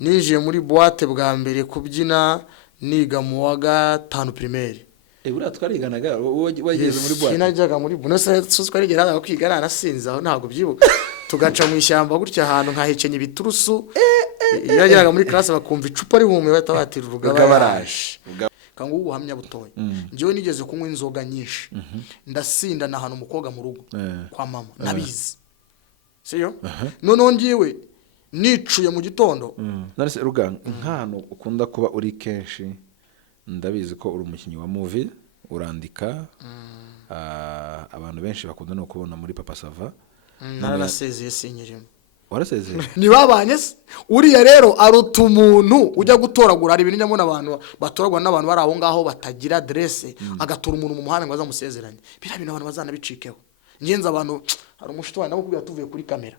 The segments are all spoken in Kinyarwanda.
ninjiye muri boîte bwa mbere kubyina niga mu wa gatanu primaire. Buriya twariganaga wageze muri boîte. Sinajyaga muri bonose twarigeraga kwiga narasinze aho ntabwo byibuka. Tugaca mu ishyamba gutya ahantu nkahekenye ibiturusu. Yageraga muri classe bakumva icupa rihumye batabatira urugabaraje. Kangu ubuhamya butoye. Ngiye nigeze kunywa inzoga nyinshi. Ndasinda na hano umukobwa mu rugo kwa mama. Nabizi. Siyo? None ngiwe nicuye mu gitondo. None se ruga nkano ukunda kuba uri kenshi ndabizi ko uri umukinnyi wa movie urandika abantu benshi bakunda no kubona muri Papa Sava. Narasezeye sinyirimo. Warasezeye? Ni babanye se uriya rero aruta umuntu ujya gutoragura ari ibintu nyamuna abantu batoragura n'abantu bari aho ngaho batagira adresse agatura umuntu mu muhanda ngo azamusezeranye birabina abantu bazanabicikeho ngenza abantu hari umushito wandi nakubwira tuvuye kuri kamera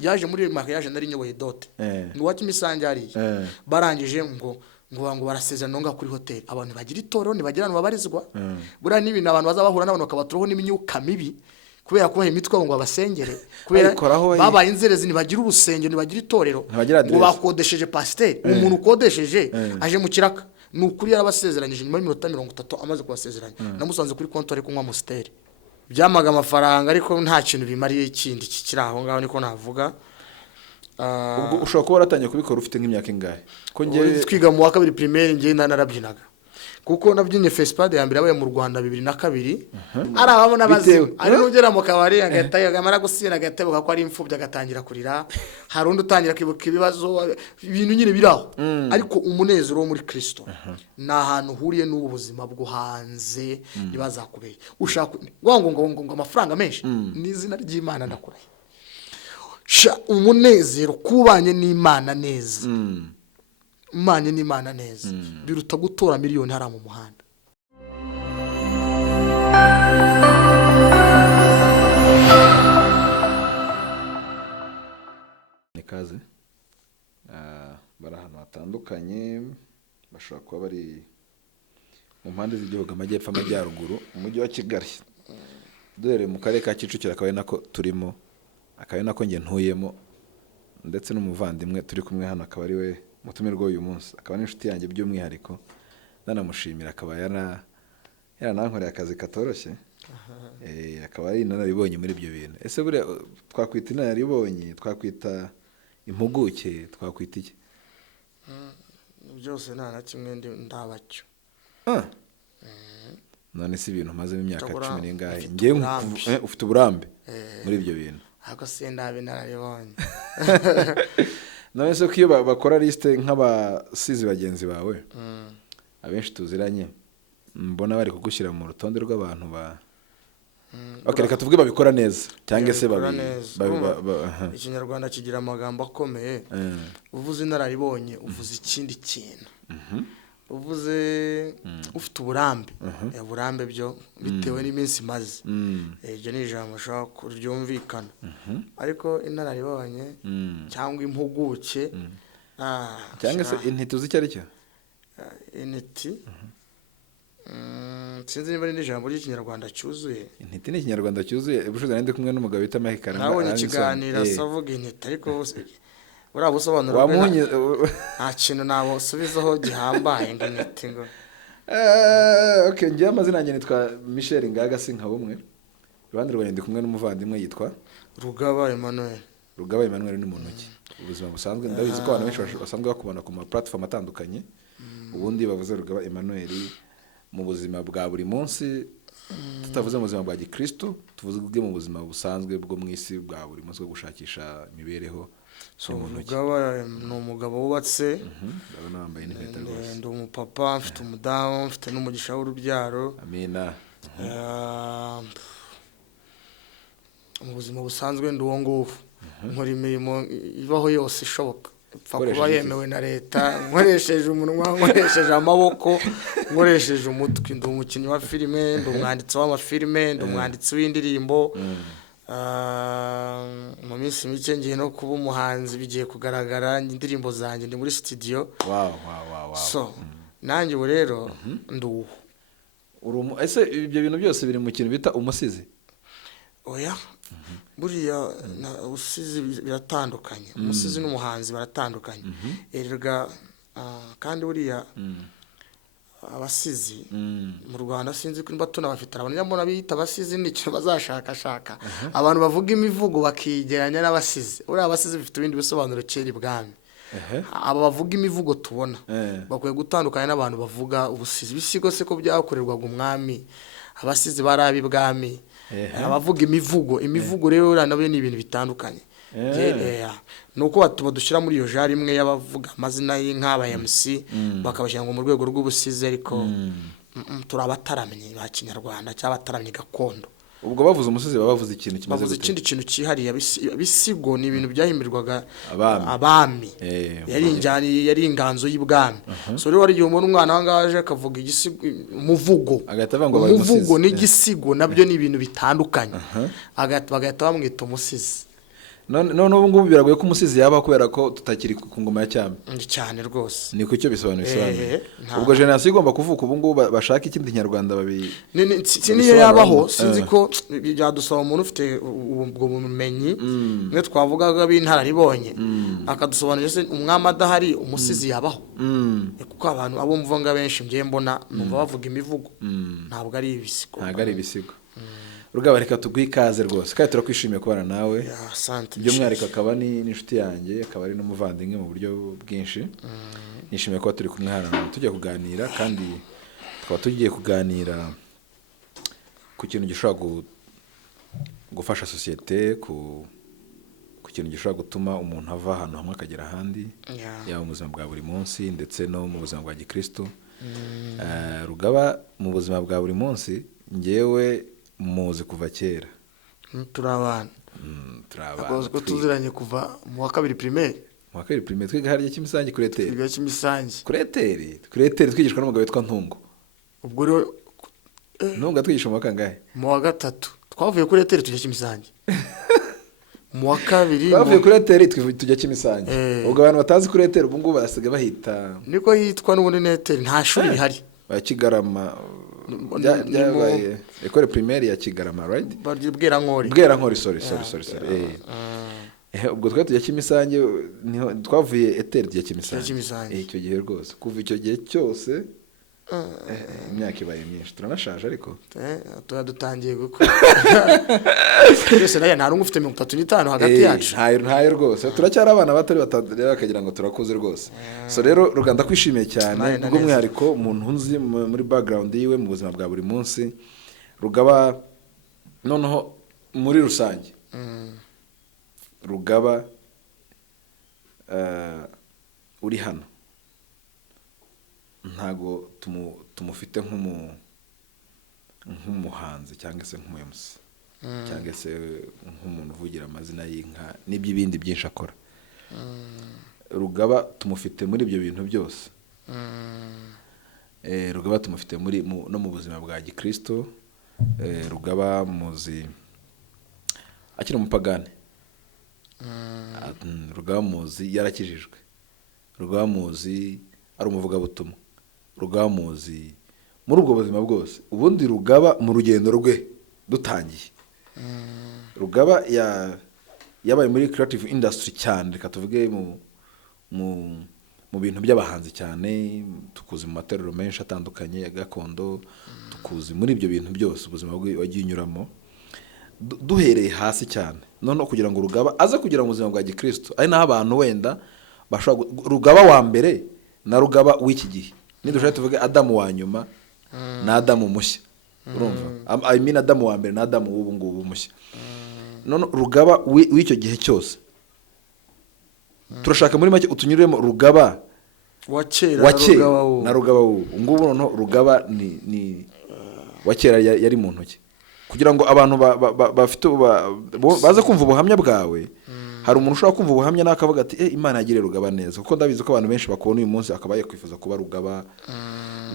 yaje muri makiyaje nari nyoboye dote ni waki misanje ari barangije ngo barasezerana ngo kuri hotel abantu bagira itorero ni bagira abantu babarizwa buriya n'ibintu abantu bazabahura n'abantu bakabaturoho n'imyuka mibi kubera ko imitwe ngo abasengere kubera baba inzerezi nibagira urusenge nibagira itorero ngo bakodesheje pasteur umuntu ukodesheje aje mu kiraka nukuri yarabasezeranyije nyuma y'iminota 30 amaze kubasezeranya namusanze kuri konto ari kunywa musteri byamaga amafaranga ariko nta kintu bimariye ikindi kikira aho ngaho niko navuga. Ubwo ushobora kuba waratangiye kubikora ufite nk'imyaka ingahe? Ko ngiye twiga mu wa kabiri primaire ngiye narabyinaga kuko nabyinye Fespad ya mbere abaye mu Rwanda 2002 ari ababona bazi ari nugera mu kabari agataye gamara gusira agatebuka ko ari imfubya agatangira kurira hari undi utangira kwibuka ibibazo ibintu nyine biraho ariko umunezero wo muri Kristo na ahantu huriye n'ubu buzima bwo hanze nibazakubeye ushaka ngo amafaranga menshi n'izina ry'Imana ndakuraye umunezero kubanye n'Imana neza manye n'Imana neza biruta gutora miliyoni hara mu muhanda. Nikaze bari ahantu hatandukanye bashobora kuba bari mu mpande z'igihugu amajyepfo amajyaruguru umujyi wa Kigali dore mu karere ka Kicukiro akabaye nako turimo akabaye nako nge ntuyemo ndetse n'umuvandimwe turi kumwe hano akaba ari we mutumirwa uyu munsi akaba n'inshuti yanjye by'umwihariko nanamushimira akaba yaranankoreye akazi katoroshye akaba ari nanaribonye muri ibyo bintu. Ese bure twakwita inaribonye twakwita impuguke twakwita iki? Byose nta na kimwe ndabacyo. None si ibintu maze mu myaka 10 n'ingahe ngiye ufite uburambe muri ibyo bintu ako sendabe naribonye. None se kiyo bakora liste nk'abasizi bagenzi bawe abenshi tuziranye mbona bari kugushyira mu rutonde rw'abantu ba reka tuvuge babikora neza cyangwa se Ikinyarwanda kigira amagambo akomeye uvuze inararibonye uvuze ikindi kintu uvuze ufite uburambe uburambe byo bitewe n'iminsi maze ibyo ni ijambo ushaka kuryumvikana ariko inararibonye cyangwa impuguke cyangwa se intiti uzi icyo ari cyo intiti sinzi niba ari ijambo ry'ikinyarwanda cyuzuye intiti ni ikinyarwanda cyuzuye ubushobozi nandi kumwe n'umugabo bita Mahikara nabonye ikiganiro asavuga intiti ariko ura busobanura nta kintu nabo subizaho gihambaye ngo intiti ngo okay ngiye amazina yanjye nitwa Michel Ngaga Sinka bumwe rwanda rwanda ndi kumwe n'umuvandimwe yitwa Rugaba Emmanuel ni muntu ki ubuzima busanzwe ndabizi ko abantu benshi basanzwe bakubona ku ma platform atandukanye ubundi bavuze Rugaba Emmanuel mu buzima bwa buri munsi tutavuze mu buzima bwa gikristo tuvuze mu buzima busanzwe bwo mwisi bwa buri munsi bwo gushakisha imibereho Rugaba ni umugabo wubatse ndabona wambaye n'impeta rwose ndi umupapa mfite umudamu mfite n'umugisha w'urubyaro amina mu buzima busanzwe ndi uwo nguwo nkora imirimo ibaho yose ishoboka pfa kuba yemewe na leta nkoresheje umunwa nkoresheje amaboko nkoresheje umutwe ndi umukinnyi wa filime ndi umwanditsi w'amafilime ndi umwanditsi w'indirimbo mu minsi mike ngiye no kuba umuhanzi bigiye kugaragara indirimbo zanjye ndi muri studio. Wow. So nanjye ubu rero ese ibyo bintu byose biri mu kintu bita umusizi? Oya buriya ubusizi biratandukanye, umusizi n'umuhanzi baratandukanye. Erega kandi buriya abasizi mu Rwanda sinzi ko niba tunabafite abantu nyamara bita abasizi n'icyo bazashakashaka abantu bavuga imivugo bakigeranya n'abasizi. Buriya abasizi bifite ibindi bisobanuro kera ibwami. Aba bavuga imivugo tubona bakwiye gutandukanya n'abantu bavuga ubusizi. Bisigo se ko byakorerwaga umwami, abasizi bari ab'ibwami, abavuga imivugo rero nabo ni ibintu bitandukanye. Nuko badushyira muri iyo jari imwe y'abavuga amazina y'inka ba MC bakabashyira ngo mu rwego rw'ubusizi, ariko turabataramye ba kinyarwanda cyangwa abataramye gakondo. Ubwo bavuze umusizi bavuze ikintu kimaze bavuze ikindi kintu cyihariye. Bisigo ni ibintu byahimbirwaga abami, yari inganzo y'ibwami. So rero wari umuntu umwana wangaje akavuga igisigo umuvugo n'igisigo nabyo ni ibintu bitandukanye, bagahita bamwita umusizi. None ubu ngubu biragoye ko umusizi yaba kubera ko tutakiri ku ngoma ya cyami cyane rwose. Niko icyo bisobanuye. Ubwo generation igomba kuvuka ubu ngubu bashaka ikindi kinyarwanda niyo yabaho, sinzi ko byadusaba umuntu ufite ubwo bumenyi mwe twavugaga b'intararibonye akadusobanurira se umwami adahari umusizi yabaho. Kuko abantu abo mvunga benshi ngiye mbona numva bavuga imivugo, ntabwo ari ibisigo. Rugaba reka tugwikaze rwose kandi turakwishimiye kubana nawe. By'umwihariko akaba ni inshuti yanjye, akaba ari n'umuvandimwe mu buryo bwinshi. Nishimiye kuba turi kumwe hano tujya kuganira, kandi tukaba tugiye kuganira ku kintu gishobora gufasha sosiyete, ku kintu gishobora gutuma umuntu ava ahantu hamwe akagera ahandi, yaba mu buzima bwa buri munsi ndetse no mu buzima bwa gikristo. Rugaba mu buzima bwa buri munsi ngewe muzi kuva kera. Turabana ko tuziranye kuva mu wa kabiri primaire. Twiga hariya Kimisange kuri Eteri. Twiga Kimisange kuri Eteri twigishwa n'umugabo witwa Ntungo. Ubwo rero Ntungo twigisha mu kangahe? Mu wa gatatu. Twavuye kuri Eteri tujya Kimisange. Mu wa kabiri twavuye kuri Eteri tujya Kimisange. Ubwo abantu batazi kuri Eteri ubu ngubu basiga bahita niko yitwa n'ubundi Eteri, nta shuri rihari. Ba Kigarama byabaye école primaire ya Kigarama, right? Bwerankori, sorry. Ubwo twa tujya Kimisange, niho twavuye Eteri tujya Kimisange. Icyo gihe rwose kuva icyo gihe cyose imyaka ibaye myinshi, turanashaje ariko dutangiye gukora. Twese nayo nta rungu ufite 35 hagati yacu. Ntayo rwose, turacyari abana batari batandira bakagira ngo turakuze rwose. So rero Ruganda kwishimiye cyane bw'umwihariko umuntu nzi muri background yiwe mu buzima bwa buri munsi. Rugaba noneho muri rusange, Rugaba uri hano ntago tumufite nk'umuhanzi cyangwa se nk'umuyobozi cyangwa se nk'umuntu uvugira amazina y'inka n'iby'ibindi byinshi akora. Rugaba tumufite muri ibyo bintu byose. Rugaba tumufite no mu buzima bwa gikristo. Rugaba muzi akiri umupagani. Rugaba muzi yarakijijwe. Rugaba muzi ari umuvugabutumwa. Rugaba muzi muri ubwo buzima bwose. Ubundi Rugaba mu rugendo rwe dutangiye, Rugaba yabaye muri creative industry cyane, reka tuvuge mu bintu by'abahanzi cyane. Tukuzi mu materero menshi atandukanye ya gakondo, tukuzi muri ibyo bintu byose ubuzima bwe wagiye unyuramo. Duhereye hasi cyane none kugira ngo Rugaba aze kugira mu buzima bwa gikristo, ari naho abantu wenda bashobora Rugaba wa mbere na Rugaba w'iki gihe, nidushaka tuvuge Adamu wa nyuma na Adamu mushya. Urumva? I mean Adamu wa mbere na Adamu w'ubu ngubu mushya. None Rugaba w'icyo gihe cyose turashaka muri make utunyuremo Rugaba wa kera na Rugaba w'ubu ngubu. Noneho Rugaba ni wa kera yari mu ntoki, kugira ngo abantu bafite baza kumva ubuhamya bwawe. Hari umuntu ushobora kumva ubuhamya n'akavuga ati Imana yagire Rugaba neza, kuko ndabizi ko abantu benshi bakubona uyu munsi akaba yakwifuza kuba Rugaba.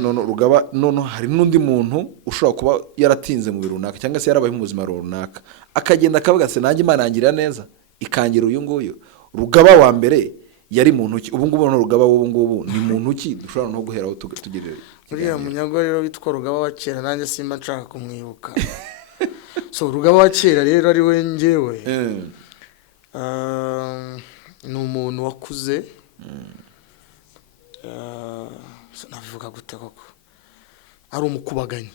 None Rugaba hari n'undi muntu ushobora kuba yaratinze mu birunaka cyangwa se yarabaye mu buzima runaka, akagenda akavuga ati nanjye Imana yangirira neza ikangira uyu nguyu. Rugaba wa mbere yari mu ntoki, ubu ngubu no Rugaba w'ubu ngubu ni mu ntoki. Dushobora no guheraho tugirira uriya munyagwa rero witwa Rugaba wa kera, nanjye simba nshaka kumwibuka. so Rugaba wa kera rero ari we njyewe ni umuntu wakuze nabivuga gute koko ari umukubaganyi.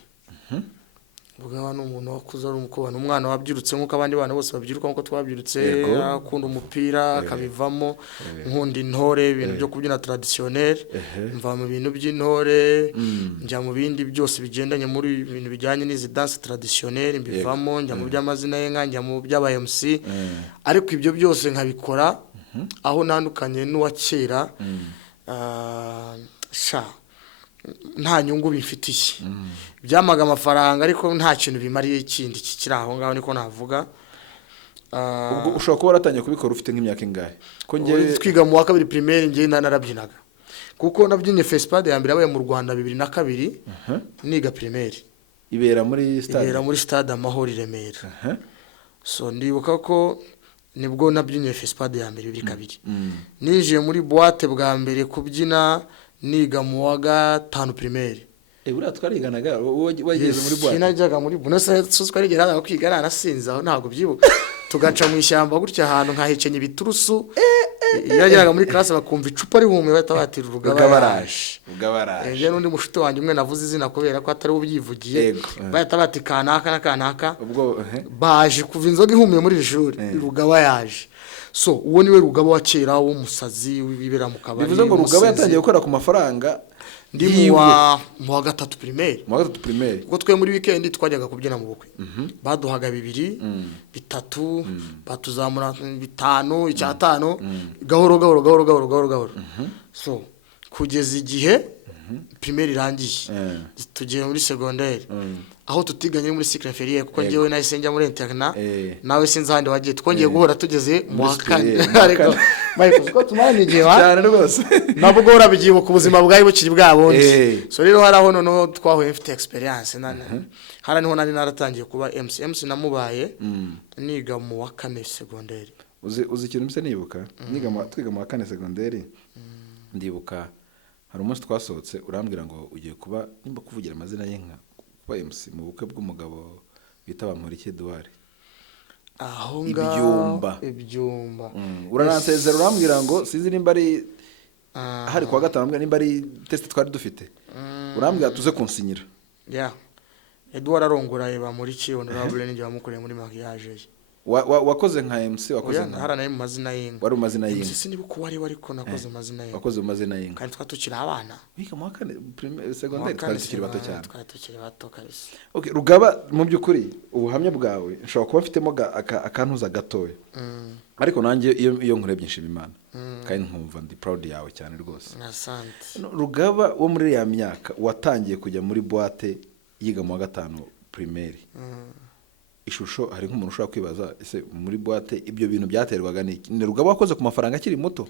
Rugaba ni umuntu wakuze ari umukubana, umwana wabyirutse nk'uko abandi bana bose babyiruka nk'uko twabyirutse, akunda umupira akabivamo, nkunda intore, ibintu byo kubyina traditionnel, mva mu bintu by'intore njya mu bindi byose bigendanye muri ibintu bijyanye n'izi dance traditionnel mbivamo, njya mu by'amazina y'inka, njya mu by'aba MC, ariko ibyo byose nkabikora aho nandukanye n'uwa kera nta nyungu bifitiye, byamaga amafaranga ariko nta kintu bimariye ikindi kikiri aho ngaho, niko navuga. Ubwo ushobora kuba waratangiye kubikora ufite nk'imyaka ingahe? Ko ngiye twiga mu wa kabiri primaire ngiye narabyinaga, kuko nabyinye festival ya mbere yabaye mu Rwanda 2002 niga primaire, ibera muri stade Amahoro i Remera. So ndibuka ko nibwo nabyinye festival ya mbere 2002, ninjiye muri boîte bwa mbere kubyina niga mu wa gatanu primaire. Buriya twariganaga wageze muri boîte? Sinajyaga muri bonose twarigeraga kwiga narasinze aho ntabwo byibuka, tugaca mu ishyamba gutya ahantu nkahecenye ibiturusu, yageraga muri classe bakumva icupa rihumye bahita batira Rugaba araje. Nje n'undi mushuti wanjye umwe navuze izina kubera ko atari ubyivugiye, bahita bati kanaka na kanaka, ubwo baje kuva inzoga ihumye muri juri Rugaba yaje. So uwo niwe Rugaba wa kera w'umusazi wibera mu kabari. Bivuze ngo Rugaba yatangiye gukora ku mafaranga ndi mu wa gatatu primaire. Ubwo twe muri weekend twajyaga kubyina mu bukwe, baduhaga 2 3 batuzamura 5 icyatano, gahoro. So kugeza igihe primaire irangiye tugiye muri secondaire, aho tutiganye muri cycle inférieur, kuko ngiyewe nahise njya muri internat, nawe sinzi handi wagiye, twongeye guhora tugeze mu wa kane. Ariko Michael ko tumanye igihe cyane rwose nabwo urabyibuka ubuzima bwawe bukiri bwabondi. So rero haraho noneho twahuye mfite experience hara niho nari naratangiye kuba MC namubaye niga mu wa kane secondaire. Uzi ikintu mbese nibuka twiga mu wa kane secondaire, ndibuka hari umunsi twasohotse urambwira ngo ugiye kuba nimba kuvugira amazina y'inka kuba MC mu bukwe bw'umugabo bita Bamporiki Edouard. Aho ibyumba uranansezera urambwira ngo sinzi nimba ari hari kwa gatanu nimba ari test twari dufite, urambwira tuze kunsinyira. Edouard arongora Bamporiki honorable n'injye bamukoreye muri mariage ye. Wakoze nka MC, wakoze nka haranaye mu mazina y'inka. Wari mu mazina y'inka? Sinibuka ko wari ariko nakoze mu mazina y'inka. Wakoze mu mazina y'inka kandi twatukira abana biga mu kane secondaire, twari tukiri bato cyane. Tukiri bato kabisa. Okay, Rugaba mu by'ukuri ubuhamya bwawe nshobora kuba mfitemo akantuza gatoya, ariko nanjye iyo nkurebye nshima Imana kandi nkumva ndi proud yawe cyane rwose. Asante. Rugaba wo muri ya myaka watangiye kujya muri boîte yiga mu wa gatanu primaire, ishusho hari nk'umuntu ushobora kwibaza ese muri boîte ibyo bintu byaterwaga n'iki? Ni Rugaba wakoze ku mafaranga akiri muto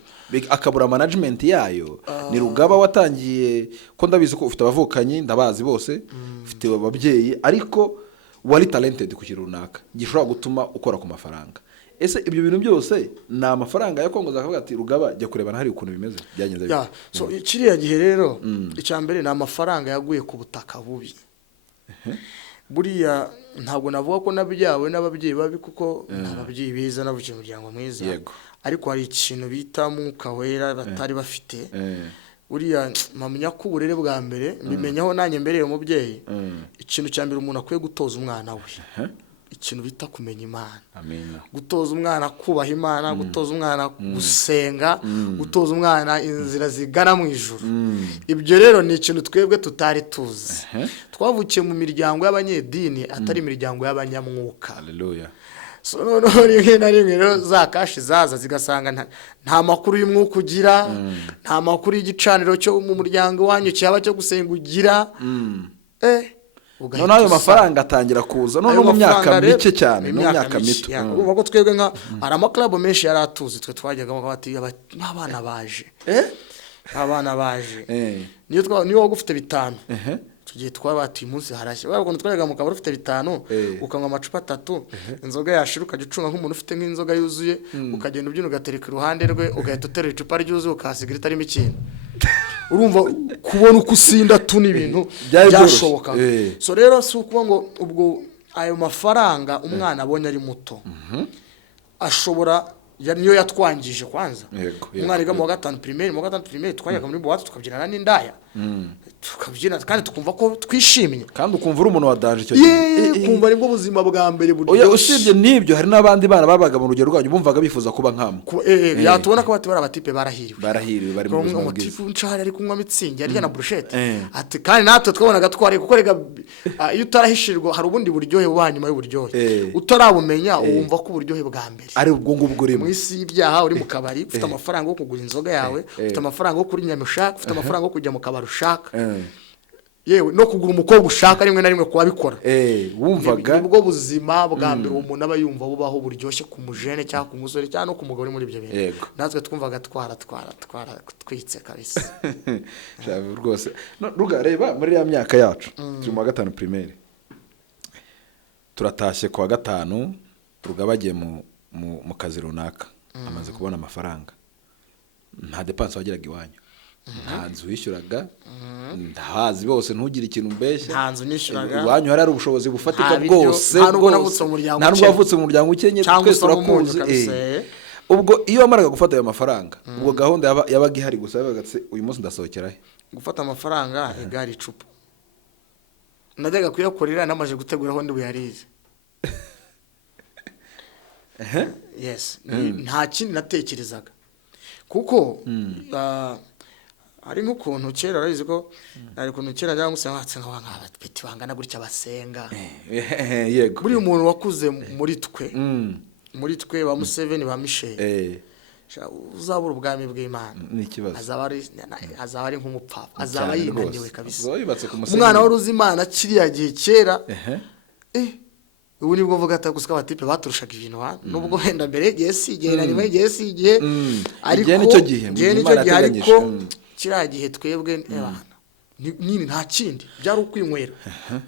akabura management yayo? Ni Rugaba watangiye ko ndabizi ko ufite abavukanyi ndabazi bose, ufite ababyeyi, ariko wari talented ku kintu runaka gishobora gutuma ukora ku mafaranga. Ese ibyo bintu byose ni amafaranga yakongoza akavuga ati Rugaba jya kurebana hari ukuntu bimeze byagenze bite? So kiriya gihe rero icyambere ni amafaranga yaguye ku butaka bubi. Buriya ntabwo navuga ko nabyawe n'ababyeyi babi, kuko n'ababyeyi beza navukiye mu muryango mwiza, ariko hari ikintu bita Mwuka Wera batari bafite. Buriya mpamya ko uburere bwa mbere mbimenyaho nanjye mbereye umubyeyi, ikintu cya mbere umuntu akwiye gutoza umwana we ikintu bita kumenya Imana. Gutoza umwana kubaha Imana, gutoza umwana gusenga, gutoza umwana inzira zigana mu ijuru. Ibyo rero ni ikintu twebwe tutari tuzi. Twavukiye mu miryango y'abanyedini atari imiryango y'abanyamwuka. Haleluya. So noneho rimwe na rimwe rero za kashi zaza zigasanga nta makuru y'umwuka ugira, nta makuru y'igicaniro cyo mu muryango wanyu cyaba cyo gusenga ugira. None ayo mafaranga atangira kuza none mu myaka mike cyane, mu myaka mito. Uvuga ko twebwe nka ari amaklub menshi yaratuzi, twe twajyaga bati abana baje. Abana baje. Niyo wagufite 5. Tugiye twabati umunsi harashye. Wabwo twajyaga mu kabari ufite 5, ukanywa amacupa 3, inzoga yashiruka gicunga nk'umuntu ufite nk'inzoga yuzuye, ukagenda ubyina ugatereka iruhande rwe, ugahita uterera icupa ryuzuye ukasigira itarimo ikintu. Urumva kubona uko usinda tu n'ibintu byashoboka. So rero si ukuba ngo ubwo ayo mafaranga umwana abonye ari muto ashobora niyo yatwangije kwanza. Umwana yiga mu wa gatanu primaire twajyaga muri boîte tukabyinana n'indaya tukabyina kandi tukumva ko twishimye kandi ukumva uri umuntu wadanje icyo gihe kumva nibwo buzima bwa mbere buryo. Usibye n'ibyo hari n'abandi bana babaga mu rugero rwanyu bumvaga bifuza kuba nkamo. Yatubona ko bari abatipe barahiriwe bari mu buzima bwiza. Umutipe unshahara ari kunywa mitsingi arya na brushette ati kandi natwe twabonaga twari gukorega iyo utarahishirwa hari ubundi buryohe bwanyuma y'uburyohe utarabumenya wumva ko uburyohe bwa mbere ari ubwo ngubwo uri mu isi y'ibyaha uri mu kabari ufite amafaranga yo kugura inzoga yawe ufite amafaranga yo kuri nyamushaka ufite amafaranga yo kujya mu kabari ushaka yewe no kugura umukobwa ushaka rimwe na rimwe kubabikora wumvaga ubwo buzima bwa mbere umuntu aba yumva bubaho buryoshye ku mujene cyangwa ku musore cyangwa no ku mugabo uri muri ibyo bintu. Natwe twumvaga twitse kabisa rwose. Ruga reba muri ya myaka yacu turi mu wa gatanu primaire turatashye ku wa gatanu rugabagiye mu kazi runaka amaze kubona amafaranga nta depense wagiraga iwanyu nta nzu wishyuraga ndahazi bose ntugire ikintu mbeshya nta nzu nishyuraga iwanyu hari ubushobozi bufatika bwose nta nubwo navutse mu muryango ukenye twese turakuzi. Ubwo iyo wamaraga gufata ayo mafaranga ubwo gahunda yabaga ihari gusa yabaga uyu munsi ndasohokera he gufata amafaranga igari icupa najyaga kuyakorera namaje gutegura aho ndi buyarize. Yes nta kindi natekerezaga kuko ari nk'ukuntu kera urabizi ko ari ukuntu kera cyangwa se nk'abapeti bangana gutya basenga. Yego buri umuntu wakuze muri twe ba Museveni ba Michel uzabura ubwami bw'Imana azaba ari nk'umupfapfa azaba yinaniwe kabisa. Umwana wari uzi Imana kiriya gihe kera ubu nibwo mvuga ataguska abatipe baturushaga ibintu nubwo wenda mbere igihe na nyuma igihe ariko nicyo gihe ariko kiriya gihe twebwe nini nta kindi byari ukwinywera.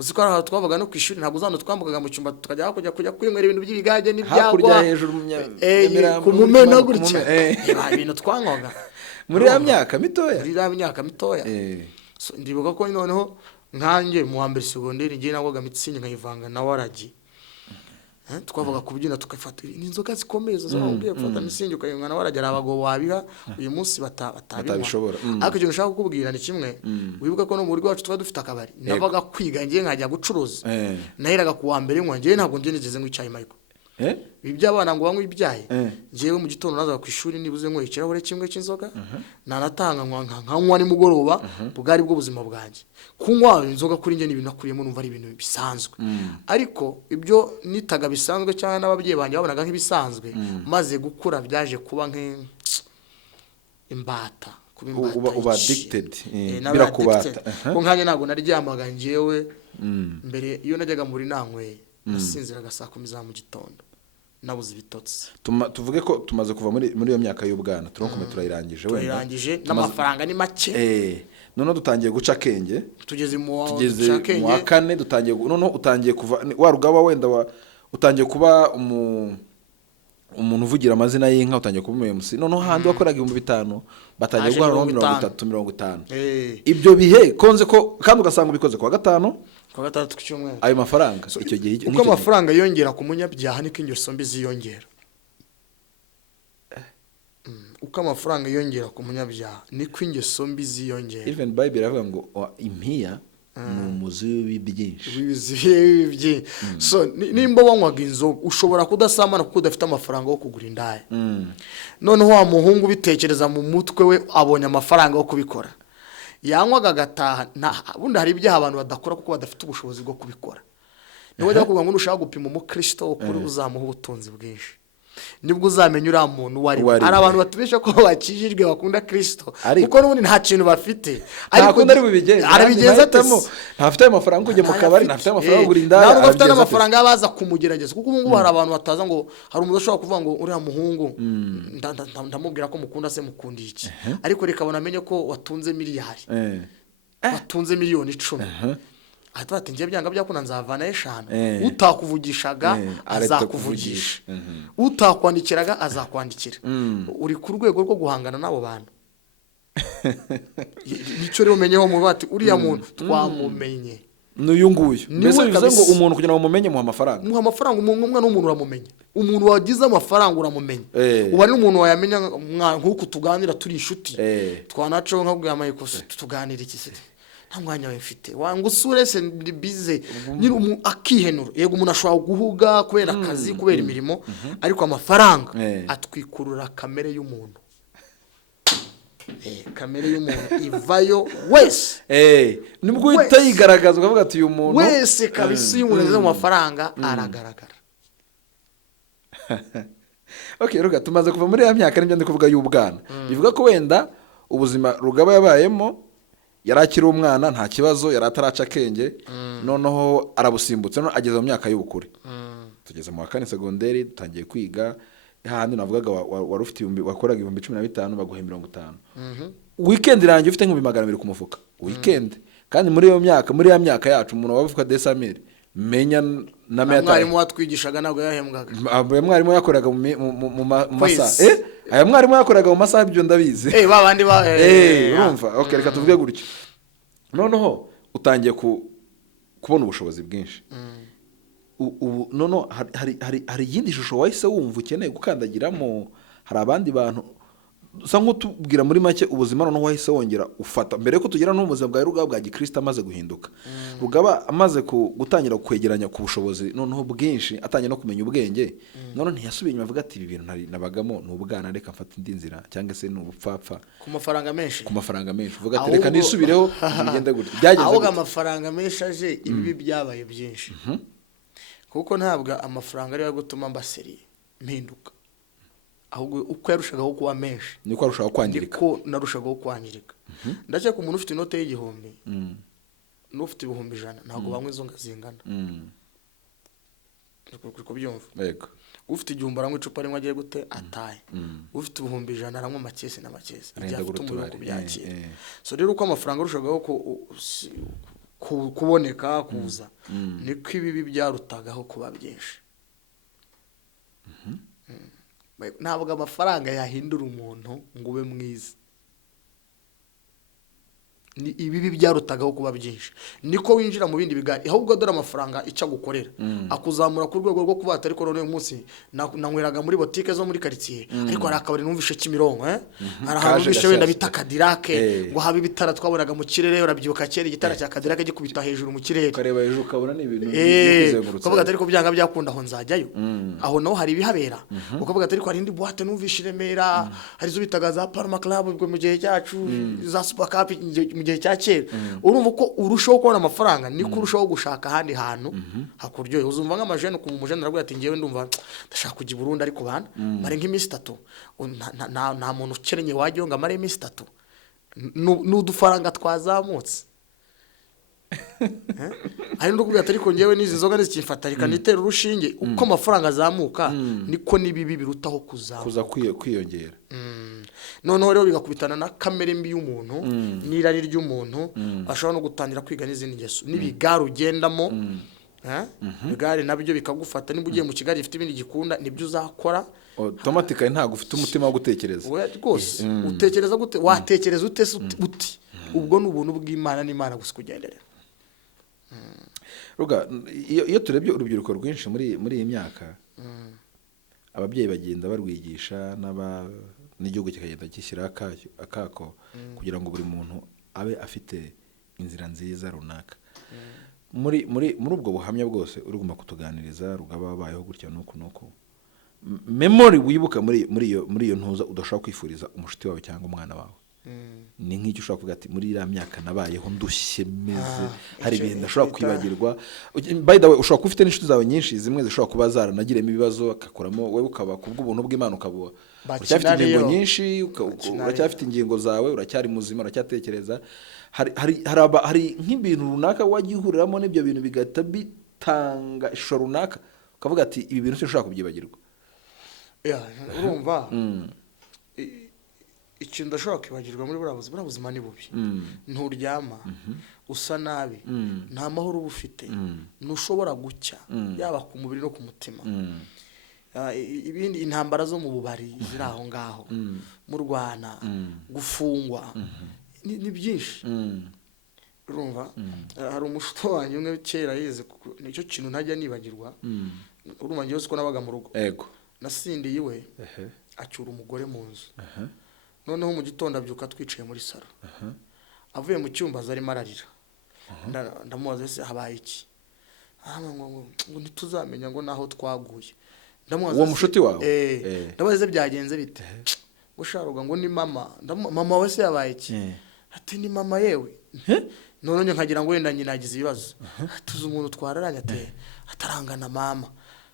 Uzi ko aho twabaga no kwishuri ntabwo uzano twambukaga mu cyumba tukajya kujya kwinywera ibintu by'ibigage n'ibyagwa hejuru ku mumena gutya ibintu twanywaga muri ya myaka mitoya. Ndibuka ko noneho nkanjye mu wa mbere secondaire ngiye nagwaga mitsingi nkayivanga na waragi twavuga kubyina tukafata inzoga zikomeye zo ubwiye gufata misingi ukayungana na waragera abagabo wabiha uyu munsi batabishobora. Ariko cyo nshaka kukubwira ni kimwe wibuka ko no mu rugo wacu twa dufite akabari navaga kwiga ngiye nkajya gucuruza naheraga ku wa mbere nkwa ngiye ntabwo nigeze nkwicaye Michael ibi by'abana ngo banywe ibyaye ngiye mu gitondo naza ku ishuri nibuze nkwe ikirahure kimwe cy'inzoga nanatanga nkanywa ni mugoroba bwari bwo buzima bwanjye kunywa inzoga kuri nge n'ibintu nakuriyemo numva ari ibintu bisanzwe. Ariko ibyo nitaga bisanzwe cyane n'ababyeyi banjye babonaga nk'ibisanzwe maze gukura byaje kuba imbata uba addicted birakubata ko nkanye ntabwo naryamaga ngewe mbere iyo najyaga muri nanyweye nasinziraga saa 10 za mu gitondo nabuze ibitotsi. Tuvuge ko tumaze kuva muri iyo myaka y'ubwana turonkomeye turayirangije wenda n'amafaranga ni make none dutangiye guca kenge tugeze mu wa kane dutangiye none utangiye kuva warugaba wenda utangiye kuba umuntu uvugira amazina y'inka utangiye kuba MC none handi wakoraga 5,000 batangiye guhana 30 ibyo bihe konze ko kandi ugasanga ubikoze kwa gatanu kwa gatatu cy'umwe ayo mafaranga icyo gihe uko amafaranga yongera ku munyabyaha niko ingeso mbi ziyongera. Uko amafaranga yongera ku munyabyaha niko ingeso mbi ziyongera. Even Bible iravuga ngo impiya ni umuzi w'ibyinshi so nimba wanywaga inzoga ushobora kudasamana kuko udafite amafaranga yo kugura indaya noneho wa muhungu bitekereza mu mutwe we abonye amafaranga yo kubikora yanywaga agataha bundi hari ibyaha abantu badakora kuko badafite ubushobozi bwo kubikora. Niba wajya kuvuga ngo ushaka gupima umukristo ukuri uzamuha ubutunzi bwinshi nibwo uzamenya uriya muntu wari ari abantu batubisha ko bakijijwe bakunda Kristo kuko n'ubundi nta kintu bafite ariko ndari arabigenza atamo ntafite amafaranga ujye mu kabari ntafite amafaranga ugura indaya ntabwo afite amafaranga yabaza kumugerageza kuko ubu hari abantu bataza ngo hari umuntu ushobora kuvuga ngo uriya muhungu ndamubwira ko mukunda se mukundiye iki ariko rekabona amenye ko watunze miliyari watunze miliyoni 10 atwate ngiye byanga byakuna nzavana 5 utakuvugishaga azakuvugisha utakwandikiraga azakwandikira uri ku rwego rwo guhangana nabo bantu nicyo rero umenyeho mu bati uriya muntu twamumenye n'uyu nguyu Niwe mbese bivuze ngo kabisa. umuntu kugira ngo umumenye muha amafaranga muha amafaranga umwana w'umuntu uramumenya, umuntu wagize amafaranga uramumenya. Eh. ubu ari n'umuntu wayamenya nk'uku tuganira turi inshuti twanacaho nkabwira amayikosa tuganira iki se nta mwanya we mfite wanga usure se ndi bize nyine akihenura. Yego umuntu ashobora guhuga kubera akazi kubera imirimo ariko amafaranga atwikurura kamere y'umuntu. Kamere y'umuntu ivayo wese nibwo uhita yigaragaza ukavuga ati uyu muntu wese kabisa iyo umuntu azize mu mafaranga aragaragara. Okay, Ruga tumaze kuva muri ya myaka nibyo ndi kuvuga y'ubwana bivuga ko wenda ubuzima Rugaba yabayemo yari akiri umwana nta kibazo yari ataraca akenge noneho arabusimbutse none ageze mu myaka y'ubukure tugeze mu wa kane segonderi dutangiye kwiga hahandi navugaga wari ufite wakoraga 15,000 baguhe 50 weekend irangiye ufite nk'ibihumbi 200 ku mufuka weekend kandi muri ya myaka yacu umuntu wavuka 200,000 menya na meta mwarimu watwigishaga nabwo yahembwaga mwarimu yakoraga mu masaha aya mwarimu yakoraga mu masaha ibyo ndabizi babandi urumva okay reka tuvuge gutyo noneho utangiye kubona ubushobozi bwinshi ubu nono hari yindi shusho wahise wumva ukeneye gukandagiramo hari abandi bantu usa nk'utubwira muri make ubuzima noneho wahise wongera ufata mbere ko tugera no mu buzima bwa Rugaba bwa Gikristo amaze guhinduka Rugaba amaze gutangira kwegeranya ku bushobozi noneho bwinshi atangiye no kumenya ubwenge none ntiyasubiye inyuma avuga ati ibi bintu nabagamo n'ubwana reka mfata indi nzira cyangwa se n'ubupfapfa ku mafaranga menshi uvuga ati reka nisubireho bigende gutya byagenze ahubwo amafaranga menshi aje ibi byabaye byinshi kuko ntabwo amafaranga ari yo gutuma mbaseri mpinduka ahubwo uko yarushagaho kuba menshi niko arushaho kwangirika niko narushagaho kwangirika ndacye ku muntu ufite inote y'igihumbi n'ufite 100 ntabwo bamwe izo ngazingana kuko byumva yego ufite igihumbi aranywa icupa rimwe agiye gute ataye ufite 100 aranywa amakesi n'amakesi igihe afite umuriro kubyakira so rero uko amafaranga arushagaho kuboneka kuza niko ibi byarutagaho kuba byinshi. Ntabwo amafaranga yahindura umuntu ngo ube mwiza ni ibi byarutagaho kuba byinshi niko winjira mu bindi bigari ahubwo dore amafaranga icyo gukorera akuzamura ku rwego rwo kuba atari ko none umunsi nanyweraga muri botike zo muri quartier ariko hari akabari numvishe Kimironko arahanumvishe wenda bita Kadirake ngo habe bitara twabonaga mu kirere urabyibuka kera igitara cya Kadirake gikubita hejuru mu kirere kareba hejuru kabona ni ibintu byizengurutse ukavuga atari ko byanga byakunda aho nzajyayo aho naho hari ibihabera ukavuga atari ko hari indi boîte numvishe Remera hari zo bitagaza Parma Club mu gihe cyacu za Super Cup mu gihe cya kera urumva ko urushaho kubona amafaranga niko urushaho gushaka ahandi hantu hakuryoye uzumva nk'amajene ku mujene aravuga ati ngewe ndumva ndashaka kujya i Burundi ariko bana mare nk'iminsi 3 nta muntu ukerenye wajyo ngo amare iminsi 3 n'udufaranga twazamutse ari ndo kubya ariko ngewe nizi nzoga nizikifata reka nitera urushinge uko amafaranga azamuka niko nibibi birutaho kuza kwiyongera noneho rero bigakubitana na kamere mbi y'umuntu n'irari ry'umuntu ashobora no gutangira kwiga n'izindi ngeso n'ibigaro ugendamo bigare nabyo bikagufata niba ugiye mu Kigali ifite ibindi gikunda nibyo uzakora automatically ntago ufite umutima wo gutekereza rwose utekereza gute watekereza utese uti ubwo n'ubuntu bw'Imana n'Imana gusa kugenderera Ruga iyo turebye urubyiruko rwinshi muri iyi myaka ababyeyi bagenda barwigisha n'igihugu kikagenda gishyira akako kugira ngo buri muntu abe afite inzira nziza runaka muri ubwo buhamya bwose uruguma kutuganiriza Rugaba babayeho gutya nuko memory wibuka muri iyo ntuza udashobora kwifuriza umushiti wawe cyangwa umwana wawe ni nk'icyo ushobora kuvuga ati muri iriya myaka nabayeho ndushye meze hari ibintu ndashobora kwibagirwa by the way ushobora kuba ufite n'inshuti zawe nyinshi zimwe zishobora kuba zaranagiremo ibibazo akakuramo wowe ukaba kubw'ubuntu bw'Imana ukaba uracyafite ingingo nyinshi uracyafite ingingo zawe uracyari muzima uracyatekereza hari nk'ibintu runaka wagihuriramo n'ibyo bintu bigahita bitanga ishusho runaka ukavuga ati ibi bintu sinshobora kubyibagirwa urumva ikintu ndashobora kwibagirwa muri buriya buzima ni bubi nturyama usa nabi nta mahoro uba ufite ntushobora gucya yaba ku mubiri no ku mutima ibindi intambara zo mu bubari ziri aho ngaho mu Rwanda gufungwa ni byinshi urumva hari umushuto wanjye umwe kera yize nicyo kintu ntajya nibagirwa urumva ngiye ko nabaga mu rugo yego nasindiye iwe acyura umugore mu nzu noneho mu gitondo abyuka twicaye muri salo avuye mu cyumba azarimo ararira ndamubaza ese habaye iki ngo ntituzamenya ngo naho twaguye uwo mushuti wawe ndabaze byagenze bite gusharuga ngo ni mama we se yabaye iki ati ni mama yewe none nkagira ngo wenda nyina agize ibibazo tuzi umuntu twararanye atarangana mama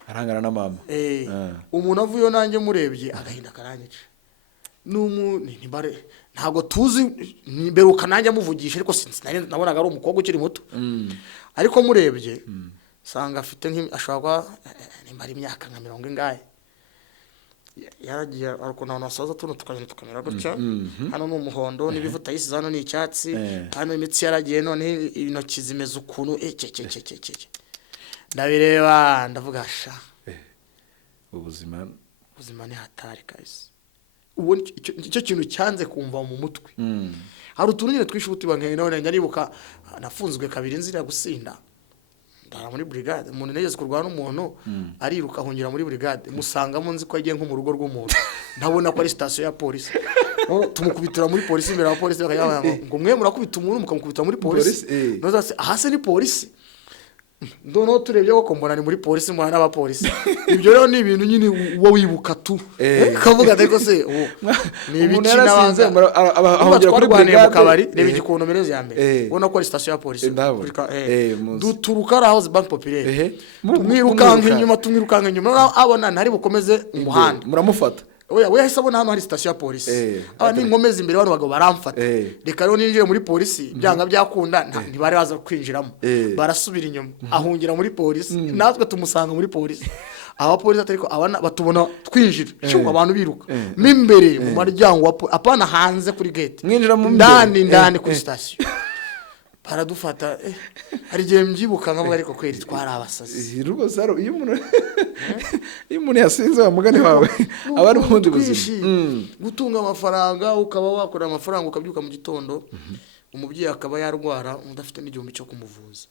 arangana na mama umuntu avuyo nanjye murebye agahinda karanyica ntabwo tuzi mberuka nanjye amuvugisha ariko nabonaga ari umukobwa ukiri muto ariko murebye sanga afite ashobora kuba ari imyaka nka 40 ingahe yaragiye ariko naho nasaza tukamera gutya hano ni umuhondo n'ibivuta yisize hano ni icyatsi hano imitsi yaragiye none intoki zimeze ukuntu ndabireba ndavuga sha ubuzima ni hatari guys ubu icyo kintu cyanze kumva mu mutwe hari utuntu nyine twishuti bankeye none nyaribuka nafunzwe 2 nzira gusinda ndara muri brigade umuntu negeze kurwana n'umuntu ariruka ahungira muri brigade musangamo nzi ko yagiye nko mu rugo rw'umuntu ndabona ko ari station ya police tumukubitira muri police imbere ya police bakayaba ngo mwe murakubita umuntu mukamukubita muri police noza ahase ni police ndono turebye ko mbona ni muri police mbona n'aba police ibyo rero ni ibintu nyine wo wibuka tu kavuga ariko se ni ibiki nabanze ahongera kuri brigade mu kabari reba igikonomereze ya mbere ubona ko ari station ya police duturuka House Bank Populaire tumwirukanka inyuma abona ntari bukomeze umuhanda muramufata we yahise abona hano hari station ya police ni nkomeze imbere bano bagabo baramfata reka rero ninjiye muri police byanga byakunda ntibari baza kwinjiramo barasubira inyuma ahungira muri police natwe tumusanga muri police aba police atariko abana batubona twinjira cyumva abantu biruka mimbere mu maryango apana hanze kuri gate mwinjira mu ndani kuri station baradufata hari gihe mbyibuka nkavuga ariko kweri twari abasazi rugo saro iyo umuntu yasinze bamugane wawe abari mu bundi buzima gutunga amafaranga ukaba wakora amafaranga ukabyuka mu gitondo umubyeyi akaba yarwara udafite n'igihumbi cyo kumuvuza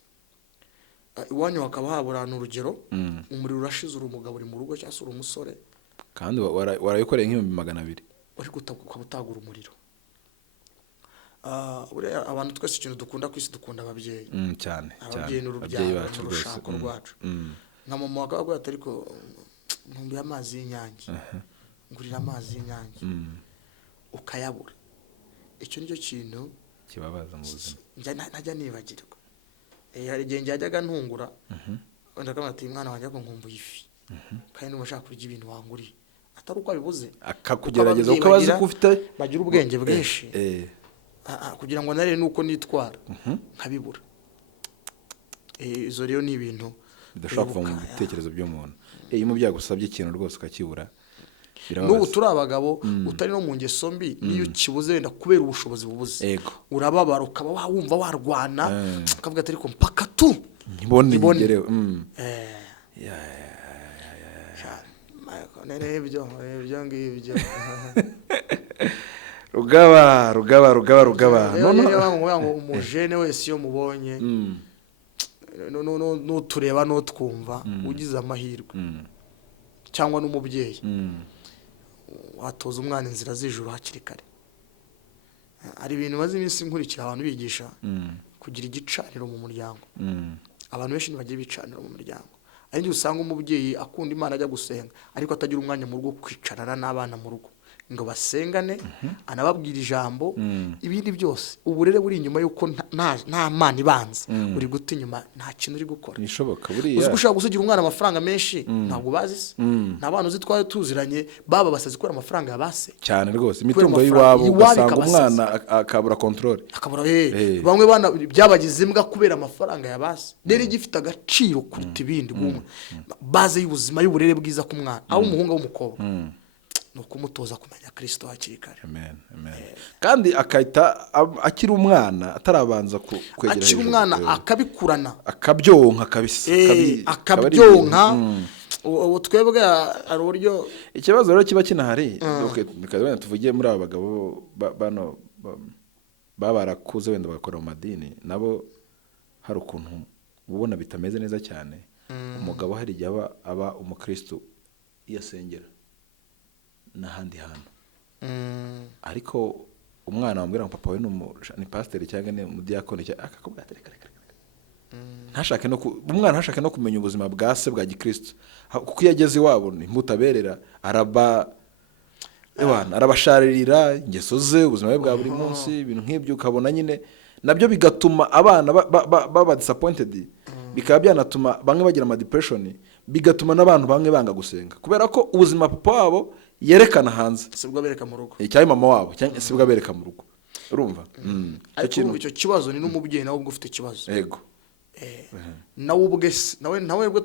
iwanyu hakaba haburana urugero umuriro urashize umugabo uri mu rugo cyangwa uri umusore kandi warayikoreye nk'ibihumbi 200 uri gutagura umuriro abantu twese ikintu dukunda kwisi dukunda ababyeyi cyane ababyeyi n'urubyaro n'urushako rwacu nka mama wakavuga ati ariko nkumbuye amazi y'inyange ngurira amazi y'inyange ukayabura icyo nicyo kintu kibabaza mu buzima najya nibagirwa hari igihe njyaga ntungura wenda kama ati mwana wanjye ko nkumbuye ifi kandi n'umashaka kurya ibintu wanguriye atari uko abibuze akakugerageza uko bazi ko ufite bagira ubwenge bwinshi kugira ngo nare nuko nitwara nkabibura izo rero ni ibintu bidashobora kuva mu bitekerezo by'umuntu iyo umubyeyi agusabye ikintu rwose ukakibura n'ubu turi abagabo utari no mu ngeso mbi niyo kibuze wenda kubera ubushobozi bubuze urababara ukaba wumva warwana ukavuga ati ariko mpaka tu nibone ibyo ngibyo rugaba none umujene wese iyo mubonye n'utureba n'utwumva ugize amahirwe cyangwa n'umubyeyi watoza umwana inzira z'ijuru hakiri kare hari ibintu maze iminsi nkurikira abantu bigisha kugira igicaniro mu muryango abantu benshi ntibagira ibicaniro mu muryango ariko usanga umubyeyi akunda Imana ajya gusenga ariko atagira umwanya mu rugo kwicarana n'abana mu rugo ngo basengane anababwira ijambo ibindi byose uburere buri inyuma yuko nta mana ibanza uri guta inyuma nta kintu uri gukora nishoboka buriya uzi gushaka gusugira umwana amafaranga menshi ntabwo bazi n'abantu uzi twari tuziranye baba basazi gukora amafaranga yabase cyane rwose imitungo y'iwabo ugasanga umwana akabura control bamwe bana byabagize imbwa kubera amafaranga yabase rero igifite agaciro kuruta ibindi baze y'ubuzima y'uburere bwiza ku mwana aho umuhungu w'umukobwa nukumutoza kumenya Kristo hakiri kare amen kandi akahita akiri umwana atarabanza kwegera akiri umwana akabikurana akabyonka kabisa akabyonka twebwe ari uburyo ikibazo rero kiba kinahari tukabona tuvugiye muri aba bagabo bano baba barakuze wenda bagakora mu madini nabo hari ukuntu ubona bitameze neza cyane. Umugabo hari igihe aba umukristo yasengera n'ahandi hantu, ariko umwana wambwira ngo papa we ni pasiteri cyangwa ni umudiyakoni akakubwira ati reka umwana ntashake no kumenya ubuzima bwa se bwa gikristo, kuko iyo ageze iwabo ntibutaberera, arabasharirira ingeso ze, ubuzima bwe bwa buri munsi, ibintu nk'ibyo, ukabona nyine nabyo bigatuma abana baba disappointed, bikaba byanatuma bamwe bagira ama depression, bigatuma n'abantu bamwe banga gusenga kubera ko ubuzima papa wabo yerekana hanze sibwo bereka mu rugo, cyangwa mama wabo cyangwa sibwo bereka mu rugo, urumva. ariko icyo kibazo ni n'umubyeyi nawe ubwo ufite ikibazo. Yego. nawe ubwe